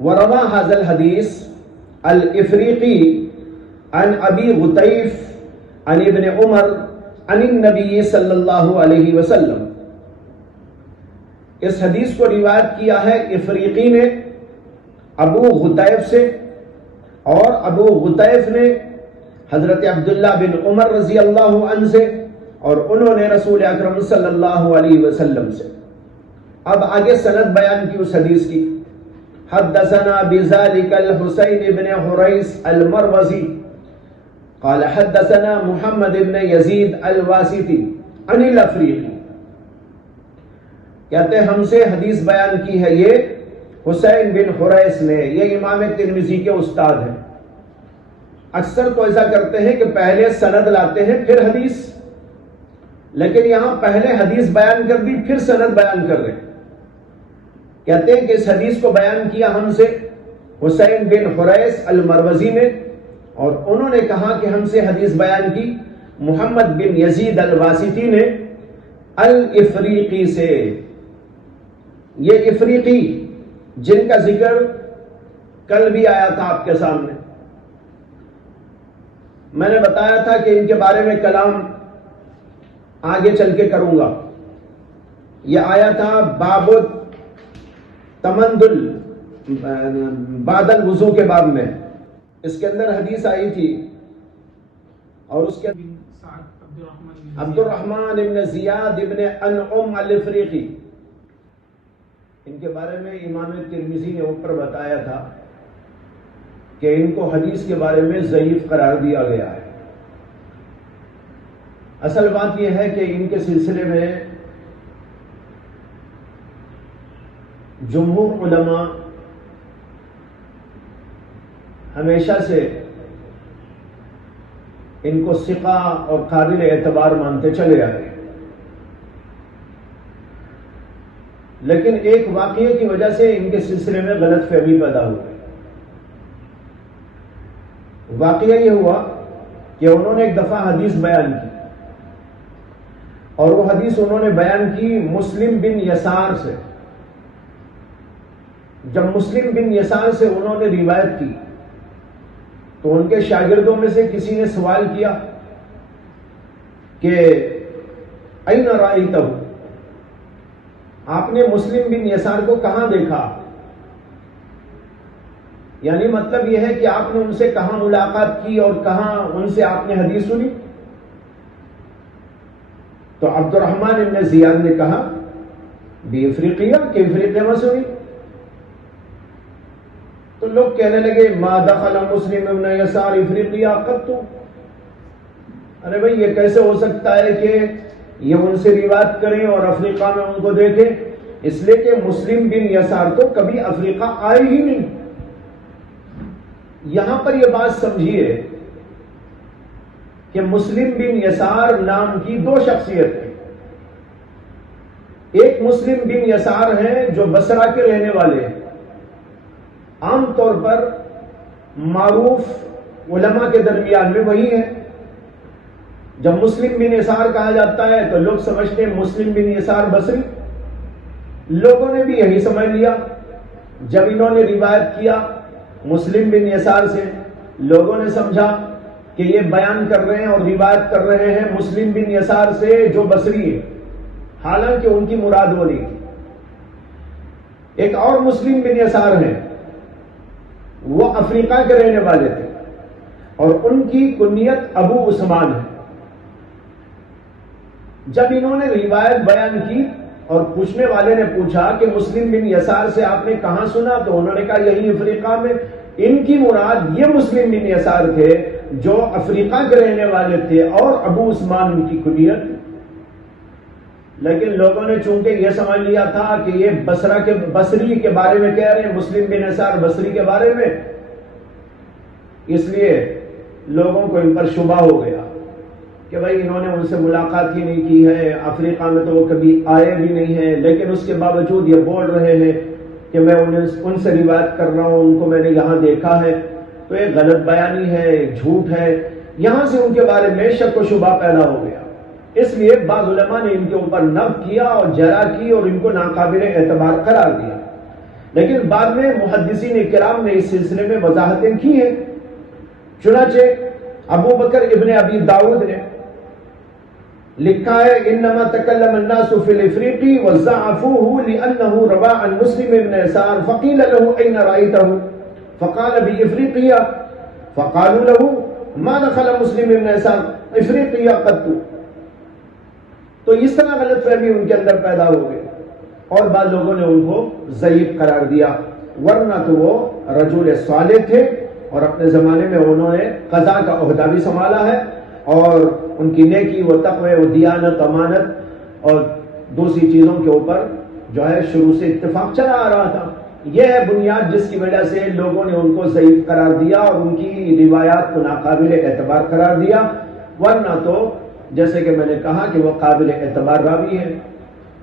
وروى هذا الحديث الافریقی عن ابی غطیف عن ابن عمر عن النبی صلی اللہ علیہ وسلم۔ اس حدیث کو روایت کیا ہے افریقی نے ابو غطیف سے، اور ابو غطیف نے حضرت عبداللہ بن عمر رضی اللہ عنہ سے، اور انہوں نے رسول اکرم صلی اللہ علیہ وسلم سے۔ اب آگے سند بیان کی اس حدیث کی۔ حدثنا بذلك الحسين بن حريث المروزي قال حدثنا محمد بن يزيد الواسطي عن الافریقی، کہتے ہیں ہم سے حدیث بیان کی ہے یہ حسین بن حریث نے، یہ امام ترمذی کے استاد ہیں۔ اکثر تو ایسا کرتے ہیں کہ پہلے سند لاتے ہیں پھر حدیث، لیکن یہاں پہلے حدیث بیان کر دی پھر سند بیان کر رہے ہیں۔ کہتے ہیں کہ اس حدیث کو بیان کیا ہم سے حسین بن حریث المروزی نے، اور انہوں نے کہا کہ ہم سے حدیث بیان کی محمد بن یزید الواسطی نے الافریقی سے۔ یہ افریقی جن کا ذکر کل بھی آیا تھا آپ کے سامنے، میں نے بتایا تھا کہ ان کے بارے میں کلام آگے چل کے کروں گا۔ یہ آیا تھا باب تمندل بعد الوضو کے باب میں، اس کے اندر حدیث آئی تھی، اور اس کے عبد الرحمن بن زیاد بن انعم الافریقی، ان کے بارے میں امام ترمذی نے اوپر بتایا تھا کہ ان کو حدیث کے بارے میں ضعیف قرار دیا گیا ہے۔ اصل بات یہ ہے کہ ان کے سلسلے میں جمہور علماء ہمیشہ سے ان کو ثقہ اور قابل اعتبار مانتے چلے آئے، لیکن ایک واقعے کی وجہ سے ان کے سلسلے میں غلط فہمی پیدا ہو گئی۔ واقعہ یہ ہوا کہ انہوں نے ایک دفعہ حدیث بیان کی، اور وہ حدیث انہوں نے بیان کی مسلم بن یسار سے۔ جب مسلم بن یسار سے انہوں نے روایت کی تو ان کے شاگردوں میں سے کسی نے سوال کیا کہ این رأیتہ، آپ نے مسلم بن یسار کو کہاں دیکھا؟ یعنی مطلب یہ ہے کہ آپ نے ان سے کہاں ملاقات کی اور کہاں ان سے آپ نے حدیث سنی؟ تو عبد الرحمن بن زیاد نے کہا بافریقیہ، کہ افریقہ میں سنی۔ تو لوگ کہنے لگے ما دخل مسلم ابن یسار افریقیہ قط، ارے بھائی یہ کیسے ہو سکتا ہے کہ یہ ان سے روایت کریں اور افریقہ میں ان کو دیکھیں؟ اس لیے کہ مسلم بن یسار تو کبھی افریقہ آئے ہی نہیں۔ یہاں پر یہ بات سمجھیے کہ مسلم بن یسار نام کی دو شخصیت ہیں۔ ایک مسلم بن یسار ہیں جو بصرہ کے رہنے والے ہیں، عام طور پر معروف علماء کے درمیان میں وہی ہے۔ جب مسلم بن یسار کہا جاتا ہے تو لوگ سمجھتے ہیں مسلم بن یسار بصری۔ لوگوں نے بھی یہی سمجھ لیا۔ جب انہوں نے روایت کیا مسلم بن یسار سے، لوگوں نے سمجھا کہ یہ بیان کر رہے ہیں اور روایت کر رہے ہیں مسلم بن یسار سے جو بصری ہے، حالانکہ ان کی مراد وہ نہیں تھی۔ ایک اور مسلم بن یسار ہیں، وہ افریقہ کے رہنے والے تھے اور ان کی کنیت ابو عثمان ہے۔ جب انہوں نے روایت بیان کی اور پوچھنے والے نے پوچھا کہ مسلم بن یسار سے آپ نے کہاں سنا، تو انہوں نے کہا یہی افریقہ میں۔ ان کی مراد یہ مسلم بن یسار تھے جو افریقہ کے رہنے والے تھے اور ابو عثمان ان کی کنیت۔ لیکن لوگوں نے چونکہ یہ سمجھ لیا تھا کہ یہ بصری کے بارے میں کہہ رہے ہیں، مسلم بن یسار بصری کے بارے میں، اس لیے لوگوں کو ان پر شبہ ہو گیا کہ بھائی انہوں نے ان سے ملاقات ہی نہیں کی ہے، افریقہ میں تو وہ کبھی آئے بھی نہیں ہیں، لیکن اس کے باوجود یہ بول رہے ہیں کہ میں ان سے روایت کر رہا ہوں، ان کو میں نے یہاں دیکھا ہے۔ تو یہ غلط بیانی ہے، ایک جھوٹ ہے۔ یہاں سے ان کے بارے میں شک و شبہ پیدا ہو گیا، اس لیے بعض علماء نے ان کے اوپر نقد کیا اور جرح کی اور ان کو ناقابل اعتبار قرار دیا۔ لیکن بعد میں محدثین کرام نے اس سلسلے میں وضاحتیں کی ہیں۔ چنانچہ ابو بکر ابن ابی داؤد نے لکھا ہے انما تکلم الناس فی الافریقی وضعفوه لانه روى عن مسلم بن یسار فقیل له این رأیتہ فقال بافریقیہ فقالوا له ما دخل مسلم بن یسار افریقیہ قط۔ تو اس طرح غلط فہمی ان کے اندر پیدا ہو گئی اور بعض لوگوں نے ان کو ضعیف قرار دیا، ورنہ تو وہ رجل صالح تھے اور اپنے زمانے میں انہوں نے قضاء کا عہدہ بھی سنبھالا ہے، اور ان کی نیکی و تقوی و دیانت، امانت اور دوسری چیزوں کے اوپر جو ہے شروع سے اتفاق چلا آ رہا تھا۔ یہ ہے بنیاد جس کی وجہ سے لوگوں نے ان کو ضعیف قرار دیا اور ان کی روایات کو ناقابل اعتبار قرار دیا، ورنہ تو جیسے کہ میں نے کہا کہ وہ قابل اعتبار راوی ہے۔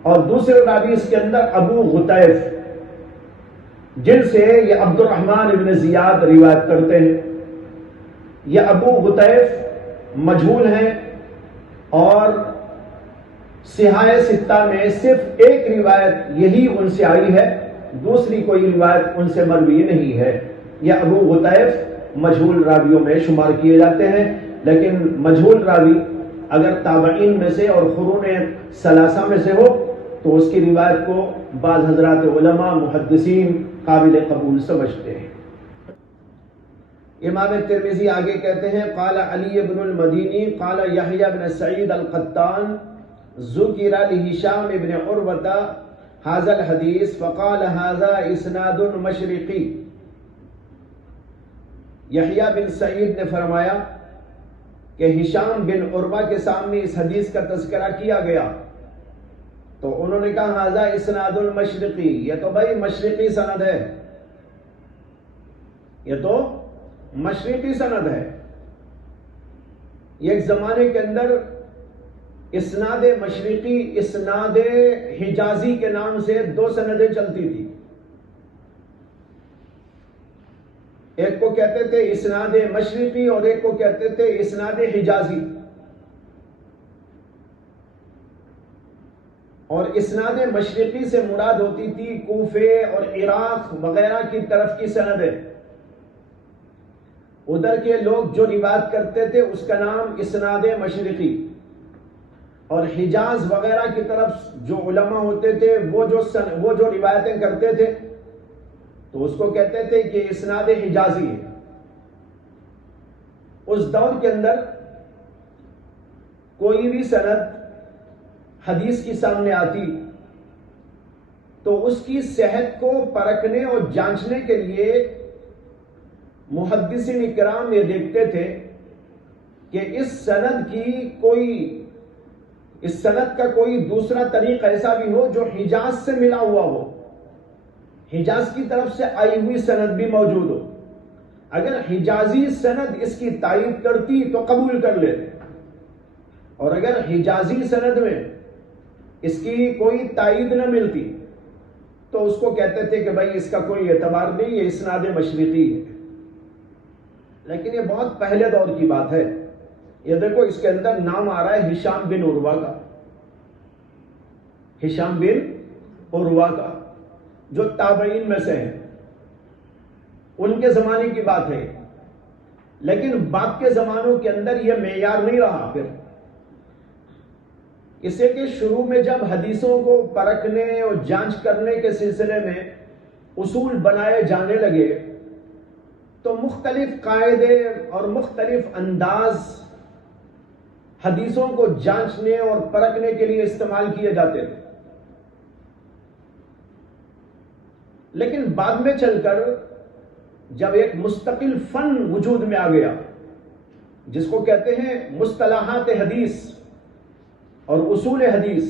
اور دوسرے راوی اس کے اندر ابو غطیف، جن سے یہ عبد الرحمن ابن زیاد روایت کرتے ہیں، یہ ابو غطیف مجہول ہیں اور صحاح ستہ میں صرف ایک روایت یہی ان سے آئی ہے، دوسری کوئی روایت ان سے مروی نہیں ہے۔ یہ ابو غطیف مجہول راویوں میں شمار کیے جاتے ہیں، لیکن مجہول راوی اگر تابعین میں سے اور قرون ثلاثہ میں سے ہو تو اس کی روایت کو بعض حضرات علماء محدثین قابل قبول سمجھتے ہیں۔ امام ترمذی آگے کہتے ہیں قال علی بن المدینی قال یحییٰ بن سعید القطان ذکر لہشام بن عروہ هذا الحديث فقال هذا اسناد مشرقی. یحییٰ بن سعید نے فرمایا کہ ہشام بن عروہ کے سامنے اس حدیث کا تذکرہ کیا گیا تو انہوں نے کہا ھذا اسناد المشرقی، یہ تو بھائی مشرقی سند ہے، یہ تو مشرقی سند ہے. یہ ایک زمانے کے اندر اسناد مشرقی، اسناد حجازی کے نام سے دو سندیں چلتی تھی. ایک کو کہتے تھے اسناد مشرقی اور ایک کو کہتے تھے اسناد حجازی. اور اسناد مشرقی سے مراد ہوتی تھی کوفے اور عراق وغیرہ کی طرف کی سندیں. ادھر کے لوگ جو روایت کرتے تھے اس کا نام اسناد مشرقی، اور حجاز وغیرہ کی طرف جو علماء ہوتے تھے وہ جو روایتیں کرتے تھے تو اس کو کہتے تھے کہ اسناد حجازی ہے. اس دور کے اندر کوئی بھی سند حدیث کی سامنے آتی تو اس کی صحت کو پرکھنے اور جانچنے کے لیے محدثین اکرام یہ دیکھتے تھے کہ اس سند کا کوئی دوسرا طریق ایسا بھی ہو جو حجاز سے ملا ہوا ہو، حجاز کی طرف سے آئی ہوئی سند بھی موجود ہو. اگر حجازی سند اس کی تائید کرتی تو قبول کر لیتے، اور اگر حجازی سند میں اس کی کوئی تائید نہ ملتی تو اس کو کہتے تھے کہ بھائی اس کا کوئی اعتبار نہیں، یہ اسناد مشرقی ہے. لیکن یہ بہت پہلے دور کی بات ہے. یہ دیکھو اس کے اندر نام آ رہا ہے ہشام بن عروہ کا، ہشام بن عروہ کا، جو تابعین میں سے ہیں. ان کے زمانے کی بات ہے. لیکن بعد کے زمانوں کے اندر یہ معیار نہیں رہا. پھر اسے کہ شروع میں جب حدیثوں کو پرکھنے اور جانچ کرنے کے سلسلے میں اصول بنائے جانے لگے تو مختلف قاعدے اور مختلف انداز حدیثوں کو جانچنے اور پرکھنے کے لیے استعمال کیے جاتے تھے. لیکن بعد میں چل کر جب ایک مستقل فن وجود میں آ گیا جس کو کہتے ہیں مصطلحات حدیث اور اصول حدیث،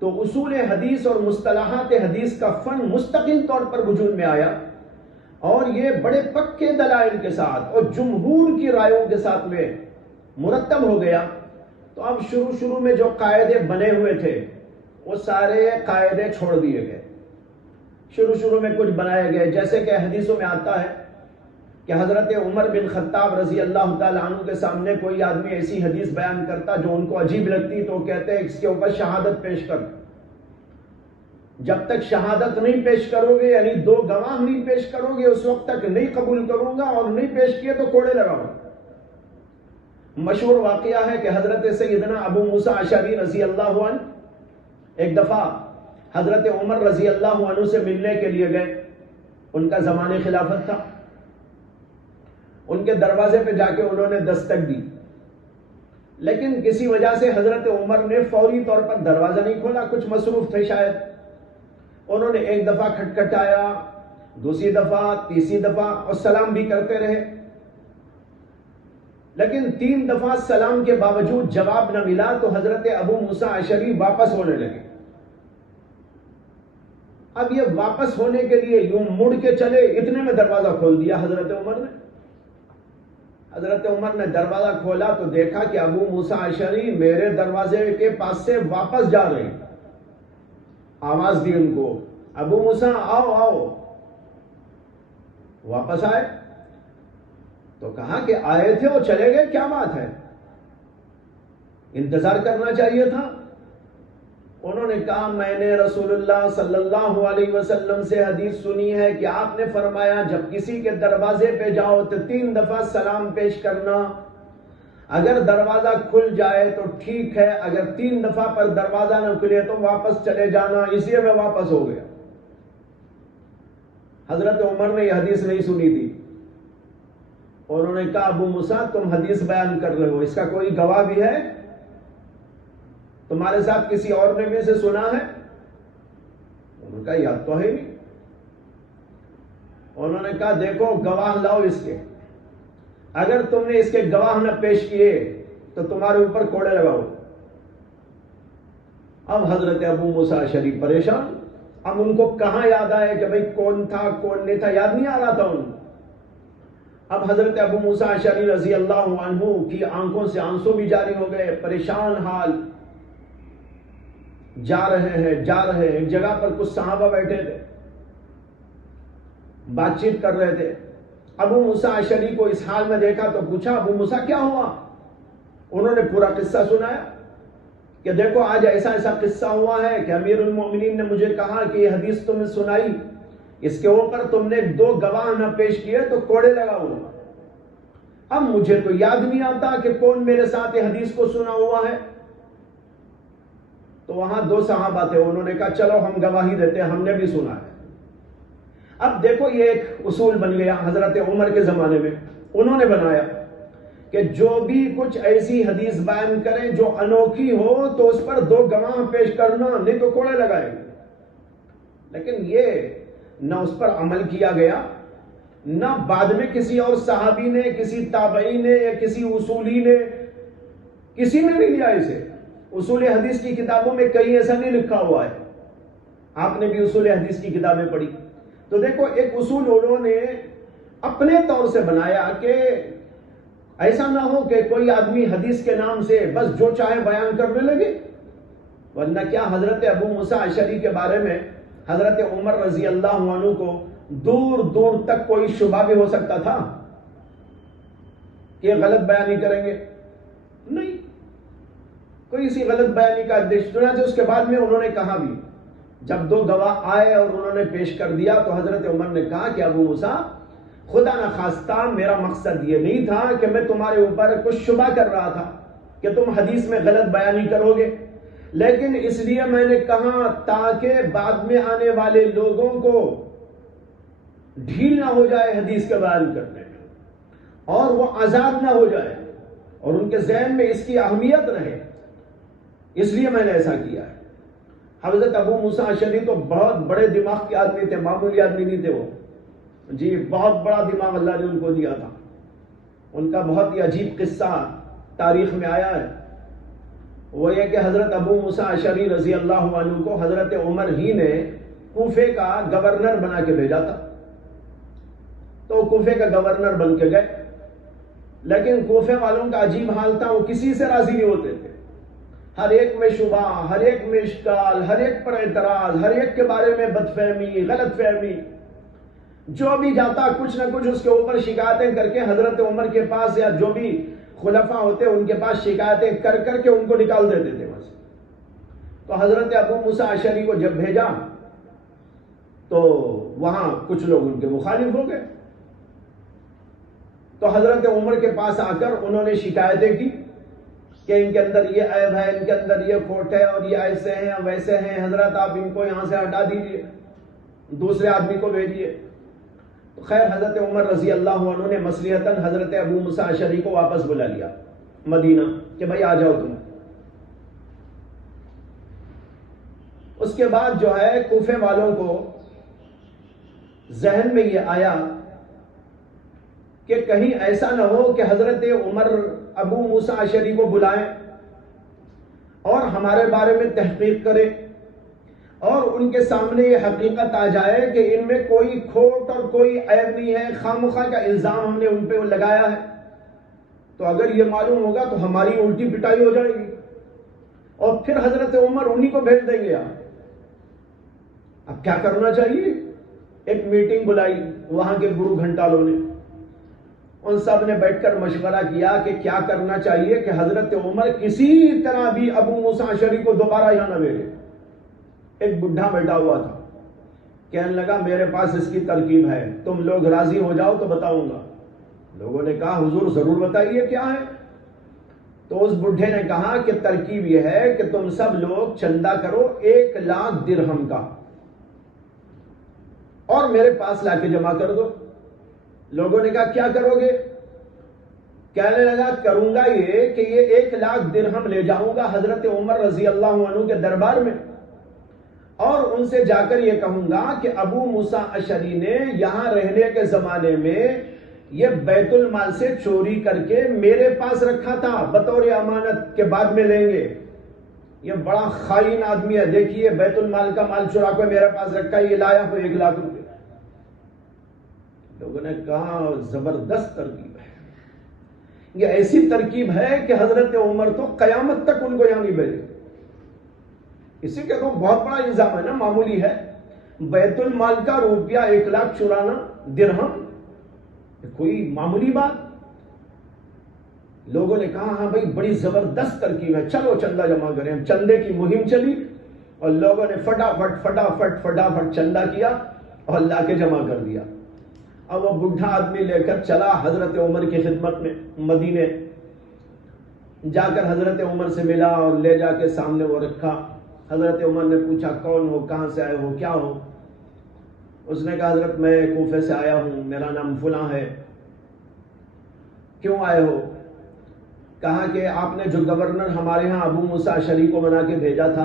تو اصول حدیث اور مصطلحات حدیث کا فن مستقل طور پر وجود میں آیا، اور یہ بڑے پکے دلائل کے ساتھ اور جمہور کی رائوں کے ساتھ میں مرتب ہو گیا. تو اب شروع میں جو قاعدے بنے ہوئے تھے وہ سارے قاعدے چھوڑ دیے گئے. شروع میں کچھ بنائے گئے، جیسے کہ حدیثوں میں آتا ہے کہ حضرت عمر بن خطاب رضی اللہ تعالی عنہ کے سامنے کوئی آدمی ایسی حدیث بیان کرتا جو ان کو عجیب لگتی تو کہتے ہیں اس کے اوپر شہادت پیش کر. جب تک شہادت نہیں پیش کرو گے، یعنی دو گواہ نہیں پیش کرو گے، اس وقت تک نہیں قبول کروں گا، اور نہیں پیش کیے تو کوڑے لگاؤں گا. مشہور واقعہ ہے کہ حضرت سیدنا ابو موسیٰ اشعری رضی اللہ عنہ ایک دفعہ حضرت عمر رضی اللہ عنہ سے ملنے کے لیے گئے. ان کا زمانے خلافت تھا. ان کے دروازے پہ جا کے انہوں نے دستک دی، لیکن کسی وجہ سے حضرت عمر نے فوری طور پر دروازہ نہیں کھولا، کچھ مصروف تھے شاید. انہوں نے ایک دفعہ کھٹکھٹایا، دوسری دفعہ، تیسری دفعہ، اور سلام بھی کرتے رہے. لیکن 3 دفعہ سلام کے باوجود جواب نہ ملا تو حضرت ابو موسیٰ اشعری واپس ہونے لگے. اب یہ واپس ہونے کے لیے یوں مڑ کے چلے، اتنے میں دروازہ کھول دیا حضرت عمر نے. حضرت عمر نے دروازہ کھولا تو دیکھا کہ ابو موسیٰ اشعری میرے دروازے کے پاس سے واپس جا رہے ہیں. آواز دی ان کو، ابو موسیٰ آؤ آؤ. واپس آئے تو کہا کہ آئے تھے اور چلے گئے، کیا بات ہے، انتظار کرنا چاہیے تھا. انہوں نے کہا میں نے رسول اللہ صلی اللہ علیہ وسلم سے حدیث سنی ہے کہ آپ نے فرمایا جب کسی کے دروازے پہ جاؤ تو 3 دفعہ سلام پیش کرنا، اگر دروازہ کھل جائے تو ٹھیک ہے، اگر 3 دفعہ پر دروازہ نہ کھلے تو واپس چلے جانا. اس لیے میں واپس ہو گیا. حضرت عمر نے یہ حدیث نہیں سنی تھی. انہوں نے کہا ابو موسیٰ تم حدیث بیان کر رہے ہو، اس کا کوئی گواہ بھی ہے؟ تمہارے ساتھ کسی اور نے بھی اسے سنا ہے؟ انہوں نے کہا یاد تو ہے نہیں. انہوں نے کہا دیکھو گواہ لاؤ اس کے, اگر تم نے اس کے گواہ نہ پیش کیے تو تمہارے اوپر کوڑے لگاؤ. اب حضرت ابو موسیٰ اشعری پریشان. اب ان کو کہاں یاد آئے کہ بھئی کون تھا کون نہیں تھا, یاد نہیں آ رہا تھا ان کو. اب حضرت ابو موسیٰ اشعری رضی اللہ عنہ کی آنکھوں سے آنسو بھی جاری ہو گئے, پریشان حال. جا رہے ہیں ایک جگہ پر کچھ صحابہ بیٹھے تھے, بات چیت کر رہے تھے. ابو موسیٰ اشعری کو اس حال میں دیکھا تو پوچھا ابو موسیٰ کیا ہوا؟ انہوں نے پورا قصہ سنایا کہ دیکھو آج ایسا ایسا قصہ ہوا ہے کہ امیر المومنین نے مجھے کہا کہ یہ حدیث تمہیں سنائی, اس کے اوپر تم نے 2 گواہ نہ پیش کیے تو کوڑے لگاؤ. اب مجھے تو یاد نہیں آتا کہ کون میرے ساتھ یہ حدیث کو سنا ہوا ہے. تو وہاں 2 صحابہ تھے, انہوں نے کہا چلو ہم گواہی دیتے ہیں, ہم نے بھی سنا ہے. اب دیکھو یہ ایک اصول بن گیا حضرت عمر کے زمانے میں, انہوں نے بنایا کہ جو بھی کچھ ایسی حدیث بیان کریں جو انوکھی ہو تو اس پر 2 گواہ پیش کرنا, نہیں تو کوڑے لگائیں گے. لیکن یہ نہ اس پر عمل کیا گیا, نہ بعد میں کسی اور صحابی نے, کسی تابعی نے یا کسی اصولی نے, کسی نے نہیں لیا اسے. اصول حدیث کی کتابوں میں کہیں ایسا نہیں لکھا ہوا ہے. آپ نے بھی اصول حدیث کی کتابیں پڑھی تو دیکھو ایک اصول انہوں نے اپنے طور سے بنایا کہ ایسا نہ ہو کہ کوئی آدمی حدیث کے نام سے بس جو چاہے بیان کرنے لگے. ورنہ کیا حضرت ابو موسیٰ اشعری کے بارے میں حضرت عمر رضی اللہ عنہ کو دور دور تک کوئی شبہ بھی ہو سکتا تھا کہ غلط بیانی کریں گے؟ نہیں, کوئی اسی غلط بیانی کا اندیش. چنانچہ اس کے بعد میں انہوں نے کہا بھی, جب 2 گواہ آئے اور انہوں نے پیش کر دیا تو حضرت عمر نے کہا کہ ابو موسیٰ خدا نہ خواستہ میرا مقصد یہ نہیں تھا کہ میں تمہارے اوپر کچھ شبہ کر رہا تھا کہ تم حدیث میں غلط بیانی کرو گے, لیکن اس لیے میں نے کہا تاکہ بعد میں آنے والے لوگوں کو ڈھیل نہ ہو جائے حدیث کے بیان کرنے میں, اور وہ آزاد نہ ہو جائے اور ان کے ذہن میں اس کی اہمیت رہے, اس لیے میں نے ایسا کیا ہے. حضرت ابو موسیٰ اشعری تو بہت بڑے دماغ کے آدمی تھے, معمولی آدمی نہیں تھے وہ. جی بہت بڑا دماغ اللہ نے ان کو دیا تھا. ان کا بہت ہی عجیب قصہ تاریخ میں آیا ہے. وہ یہ کہ حضرت ابو موسیٰ اشعری رضی اللہ عنہ کو حضرت عمر ہی نے کوفے کا گورنر بنا کے بھیجا تھا. تو کوفے کا گورنر بن کے گئے, لیکن کوفے والوں کا عجیب حال تھا, وہ کسی سے راضی نہیں ہوتے تھے. ہر ایک میں شبہ, ہر ایک میں اشکال, ہر ایک پر اعتراض, ہر ایک کے بارے میں بد فہمی, غلط فہمی. جو بھی جاتا کچھ نہ کچھ اس کے اوپر شکایتیں کر کے حضرت عمر کے پاس یا جو بھی خلفاء ہوتے ان کے پاس شکایتیں کر کر کے ان کو نکال دیتے تھے بس. تو حضرت ابو موسیٰ اشعری کو جب بھیجا تو وہاں کچھ لوگ ان کے مخالف ہو گئے. تو حضرت عمر کے پاس آ کر انہوں نے شکایتیں کی کہ ان کے اندر یہ عیب ہے, ان کے اندر یہ کھوٹ ہے, اور یہ ایسے ہیں ویسے ہیں, حضرت آپ ان کو یہاں سے ہٹا دیجیے, دوسرے آدمی کو بھیجیے. خیر حضرت عمر رضی اللہ عنہ نے مصلحتاً حضرت ابو موسیٰ اشعری کو واپس بلا لیا مدینہ کہ بھائی آ جاؤ تم. اس کے بعد جو ہے کوفے والوں کو ذہن میں یہ آیا کہ کہیں ایسا نہ ہو کہ حضرت عمر ابو موسیٰ اشعری کو بلائیں اور ہمارے بارے میں تحقیق کرے اور ان کے سامنے یہ حقیقت آ جائے کہ ان میں کوئی کھوٹ اور کوئی عیب نہیں ہے, خامخواہ کا الزام ہم نے ان پہ لگایا ہے. تو اگر یہ معلوم ہوگا تو ہماری الٹی پٹائی ہو جائے گی اور پھر حضرت عمر انہی کو بھیج دیں گے. اب کیا کرنا چاہیے؟ ایک میٹنگ بلائی وہاں کے گرو گھنٹالوں نے, ان سب نے بیٹھ کر مشورہ کیا کہ کیا کرنا چاہیے کہ حضرت عمر کسی طرح بھی ابو موسیٰ اشعری کو دوبارہ یہاں نہ بھیجے. ایک بڈھا بیٹھا ہوا تھا, کہنے لگا میرے پاس اس کی ترکیب ہے, تم لوگ راضی ہو جاؤ تو بتاؤں گا. لوگوں نے کہا حضور ضرور بتائیے کیا ہے. تو اس بڈھے نے کہا کہ ترکیب یہ ہے کہ تم سب لوگ چندہ کرو 1,00,000 درہم کا اور میرے پاس لا کے جمع کر دو. لوگوں نے کہا کیا کرو گے؟ کہنے لگا کروں گا یہ کہ یہ 1,00,000 درہم لے جاؤں گا حضرت عمر رضی اللہ عنہ کے دربار میں اور ان سے جا کر یہ کہوں گا کہ ابو موسیٰ اشعری نے یہاں رہنے کے زمانے میں یہ بیت المال سے چوری کر کے میرے پاس رکھا تھا بطور امانت کے بعد میں لیں گے. یہ بڑا خائن آدمی ہے، دیکھیے بیت المال کا مال چرا کے میرے پاس رکھا، یہ لایا ہو 1 لاکھ روپے. لوگوں نے کہا زبردست ترکیب ہے. یہ ایسی ترکیب ہے کہ حضرت عمر تو قیامت تک ان کو یہاں نہیں بھیجے. اسی کے تو بہت بڑا الزام ہے نا، معمولی ہے. بیت المال کا روپیہ 1 لاکھ چرانا، درہم، کوئی معمولی بات؟ لوگوں نے کہا ہاں بھائی بڑی زبردست ترکیب ہے، چلو چندہ جمع کریں. چندے کی مہم چلی اور لوگوں نے فٹافٹ چندہ کیا اور لا کے جمع کر دیا. اب وہ بڈھا آدمی لے کر چلا حضرت عمر کی خدمت میں مدینے. جا کر حضرت عمر سے ملا اور لے جا کے سامنے وہ رکھا. حضرت عمر نے پوچھا کون ہو، کہاں سے آئے ہو، کیا ہو؟ اس نے کہا حضرت میں کوفے سے آیا ہوں، میرا نام فلاں ہے. کیوں آئے ہو؟ کہا کہ آپ نے جو گورنر ہمارے ہاں ابو موسیٰ اشعری کو بنا کے بھیجا تھا،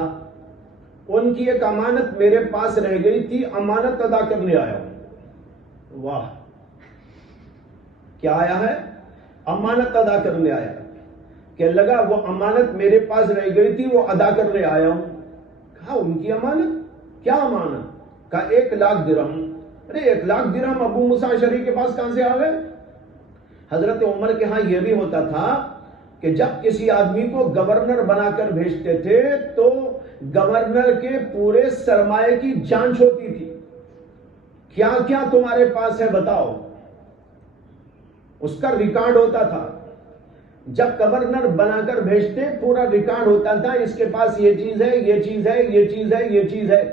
ان کی ایک امانت میرے پاس رہ گئی تھی، امانت ادا کرنے آیا ہوں. واہ، کیا آیا ہے؟ امانت ادا کرنے آیا. کہ لگا وہ امانت میرے پاس رہ گئی تھی، وہ ادا کرنے آیا ہوں. کہا ان کی امانت؟ کیا امانت؟ کہا 1 لاکھ درہم. ارے 1 لاکھ درہم ابو موسیٰ اشعری کے پاس کہاں سے آ گئے؟ حضرت عمر کے ہاں یہ بھی ہوتا تھا کہ جب کسی آدمی کو گورنر بنا کر بھیجتے تھے تو گورنر کے پورے سرمایہ کی جانچ ہوتی تھی. کیا کیا تمہارے پاس ہے بتاؤ، اس کا ریکارڈ ہوتا تھا. جب گورنر بنا کر بھیجتے پورا ریکارڈ ہوتا تھا، اس کے پاس یہ چیز ہے، یہ چیز ہے، یہ چیز ہے، یہ چیز ہے.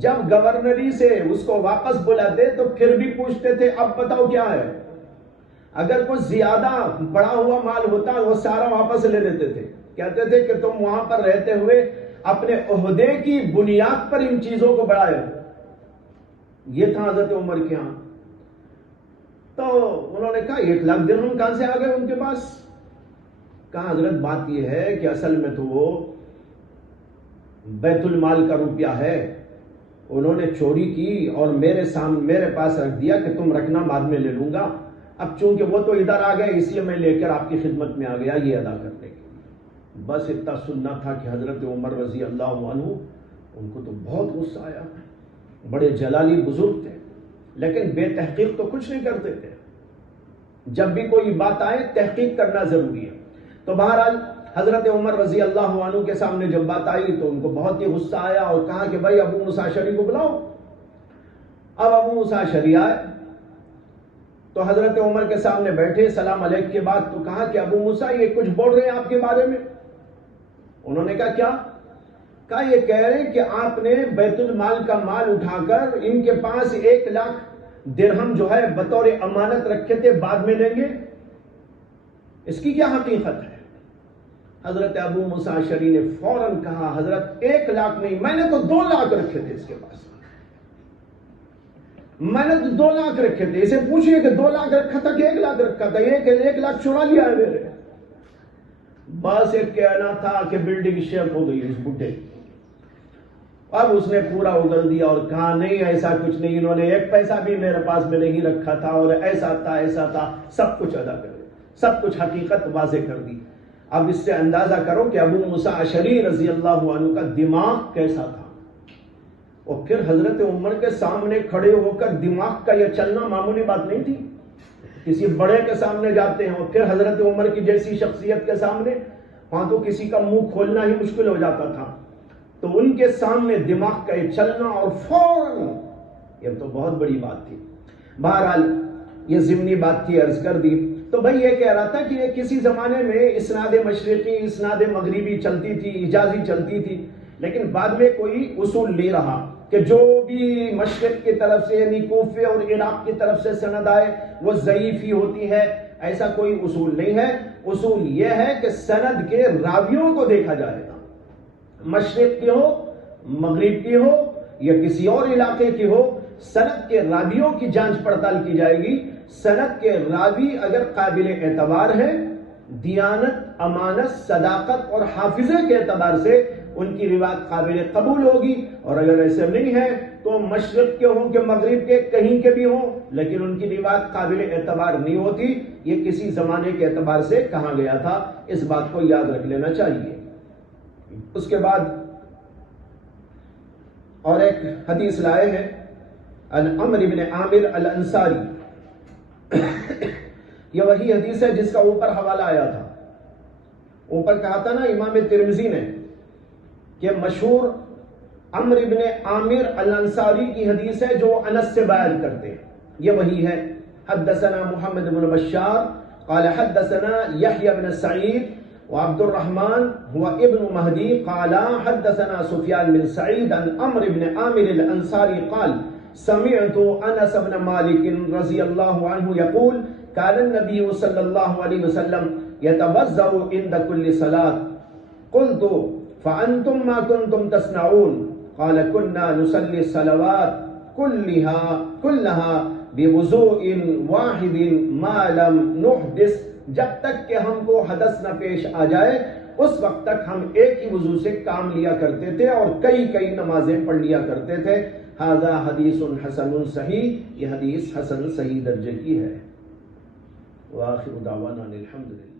جب گورنری سے اس کو واپس بلاتے تو پھر بھی پوچھتے تھے اب بتاؤ کیا ہے. اگر کوئی زیادہ بڑا ہوا مال ہوتا وہ سارا واپس لے لیتے تھے. کہتے تھے کہ تم وہاں پر رہتے ہوئے اپنے عہدے کی بنیاد پر ان چیزوں کو بڑھائے. یہ تھا حضرت عمر کے ہاں. تو انہوں نے کہا 1 لاکھ درہم کہاں سے آ گئے ان کے پاس؟ کہا حضرت بات یہ ہے کہ اصل میں تو وہ بیت المال کا روپیہ ہے، انہوں نے چوری کی اور میرے پاس رکھ دیا کہ تم رکھنا بعد میں لے لوں گا. اب چونکہ وہ تو ادھر آ گئے اس لیے میں لے کر آپ کی خدمت میں آ گیا یہ ادا کرنے کے لیے. بس اتنا سننا تھا کہ حضرت عمر رضی اللہ عنہ ان کو تو بہت غصہ آیا. بڑے جلالی بزرگ تھے لیکن بے تحقیق تو کچھ نہیں کرتے تھے. جب بھی کوئی بات آئے تحقیق کرنا ضروری ہے. تو بہرحال حضرت عمر رضی اللہ عنہ کے سامنے جب بات آئی تو ان کو بہت ہی غصہ آیا اور کہا کہ بھائی ابو موسیٰ اشعری کو بلاؤ. اب ابو موسیٰ اشعری آئے تو حضرت عمر کے سامنے بیٹھے، سلام علیکم کے بعد تو کہا کہ ابو موسیٰ یہ کچھ بول رہے ہیں آپ کے بارے میں. انہوں نے کہا کیا؟ کہا یہ کہہ رہے ہیں کہ آپ نے بیت المال کا مال اٹھا کر ان کے پاس 1 لاکھ درہم جو ہے بطور امانت رکھے تھے، بعد میں لیں گے. اس کی کیا حقیقت ہے؟ حضرت ابو موسیٰ اشعری نے فوراً کہا حضرت 1 لاکھ نہیں، میں نے تو 2 لاکھ رکھے تھے اس کے پاس. میں نے تو 2 لاکھ رکھے تھے. اسے پوچھئے کہ 2 لاکھ رکھا تھا کہ 1 لاکھ رکھا تھا؟ 1 لاکھ چرا لیا ہے میرے. بس ایک کہنا تھا کہ بلڈنگ شیپ ہو گئی اس بڈھے. اب اس نے پورا اگل دیا اور کہا نہیں ایسا کچھ نہیں، انہوں نے 1 پیسہ بھی میرے پاس میں نہیں رکھا تھا اور ایسا تھا، سب کچھ ادا کر دیا، سب کچھ حقیقت واضح کر دی. اب اس سے اندازہ کرو کہ ابو موسیٰ اشعری رضی اللہ عنہ کا دماغ کیسا تھا. اور پھر حضرت عمر کے سامنے کھڑے ہو کر دماغ کا یہ چلنا معمولی بات نہیں تھی. کسی بڑے کے سامنے جاتے ہیں اور پھر حضرت عمر کی جیسی شخصیت کے سامنے وہاں تو کسی کا منہ کھولنا ہی مشکل ہو جاتا تھا. تو ان کے سامنے دماغ کا یہ چلنا اور فوراً، یہ تو بہت بڑی بات تھی. بہرحال یہ ضمنی بات تھی، عرض کر دی. تو بھائی یہ کہہ رہا تھا کہ یہ کسی زمانے میں اسناد مشرقی اسناد مغربی چلتی تھی، اجازی چلتی تھی، لیکن بعد میں کوئی اصول نہیں رہا کہ جو بھی مشرق کی طرف سے یعنی کوفے اور عراق کی طرف سے سند آئے وہ ضعیف ہی ہوتی ہے. ایسا کوئی اصول نہیں ہے. اصول یہ ہے کہ سند کے راویوں کو دیکھا جائے گا، مشرق کی ہو، مغرب کی ہو یا کسی اور علاقے کی ہو، سند کے راویوں کی جانچ پڑتال کی جائے گی. سند کے راوی اگر قابل اعتبار ہے، دیانت، امانت، صداقت اور حافظے کے اعتبار سے ان کی روایت قابل قبول ہوگی، اور اگر ایسے نہیں ہے تو مشرق کے ہوں کہ مغرب کے کہیں کے بھی ہوں لیکن ان کی روایت قابل اعتبار نہیں ہوتی، یہ کسی زمانے کے اعتبار سے کہا گیا تھا، اس بات کو یاد رکھ لینا چاہیے۔ اس کے بعد اور ایک حدیث لائے ہیں عن عمرو بن عامر الانصاری، یہ وہی حدیث ہے جس کا اوپر حوالہ آیا تھا۔ اوپر کہا تھا نا امام ترمذی نے کہ مشہور عمرو بن عامر الانصاری کی حدیث ہے جو انس سے بیان کرتے ہیں، یہ وہی ہے۔ حدثنا محمد بن بشار قال حدثنا يحيى بن سعيد وعبد الرحمن هو ابن مهدي قال حدثنا سفيان بن سعيد عن عمرو بن عامر الانصاري قال سمعت انس بن مالك رضي الله عنه يقول كان النبي صلى الله عليه وسلم يتوضأ عند كل صلاة قلت فأنتم ما كنتم تصنعون قال كنا نصلي الصلوات كلها بوضوء واحد ما لم نحدث، جب تک کہ ہم کو حدث نہ پیش آ جائے اس وقت تک ہم ایک ہی وضو سے کام لیا کرتے تھے اور کئی نمازیں پڑھ لیا کرتے تھے۔ ھذا حدیث حسن صحیح، یہ حدیث حسن صحیح درجے کی ہے۔ وآخر دعوانا الحمدللہ۔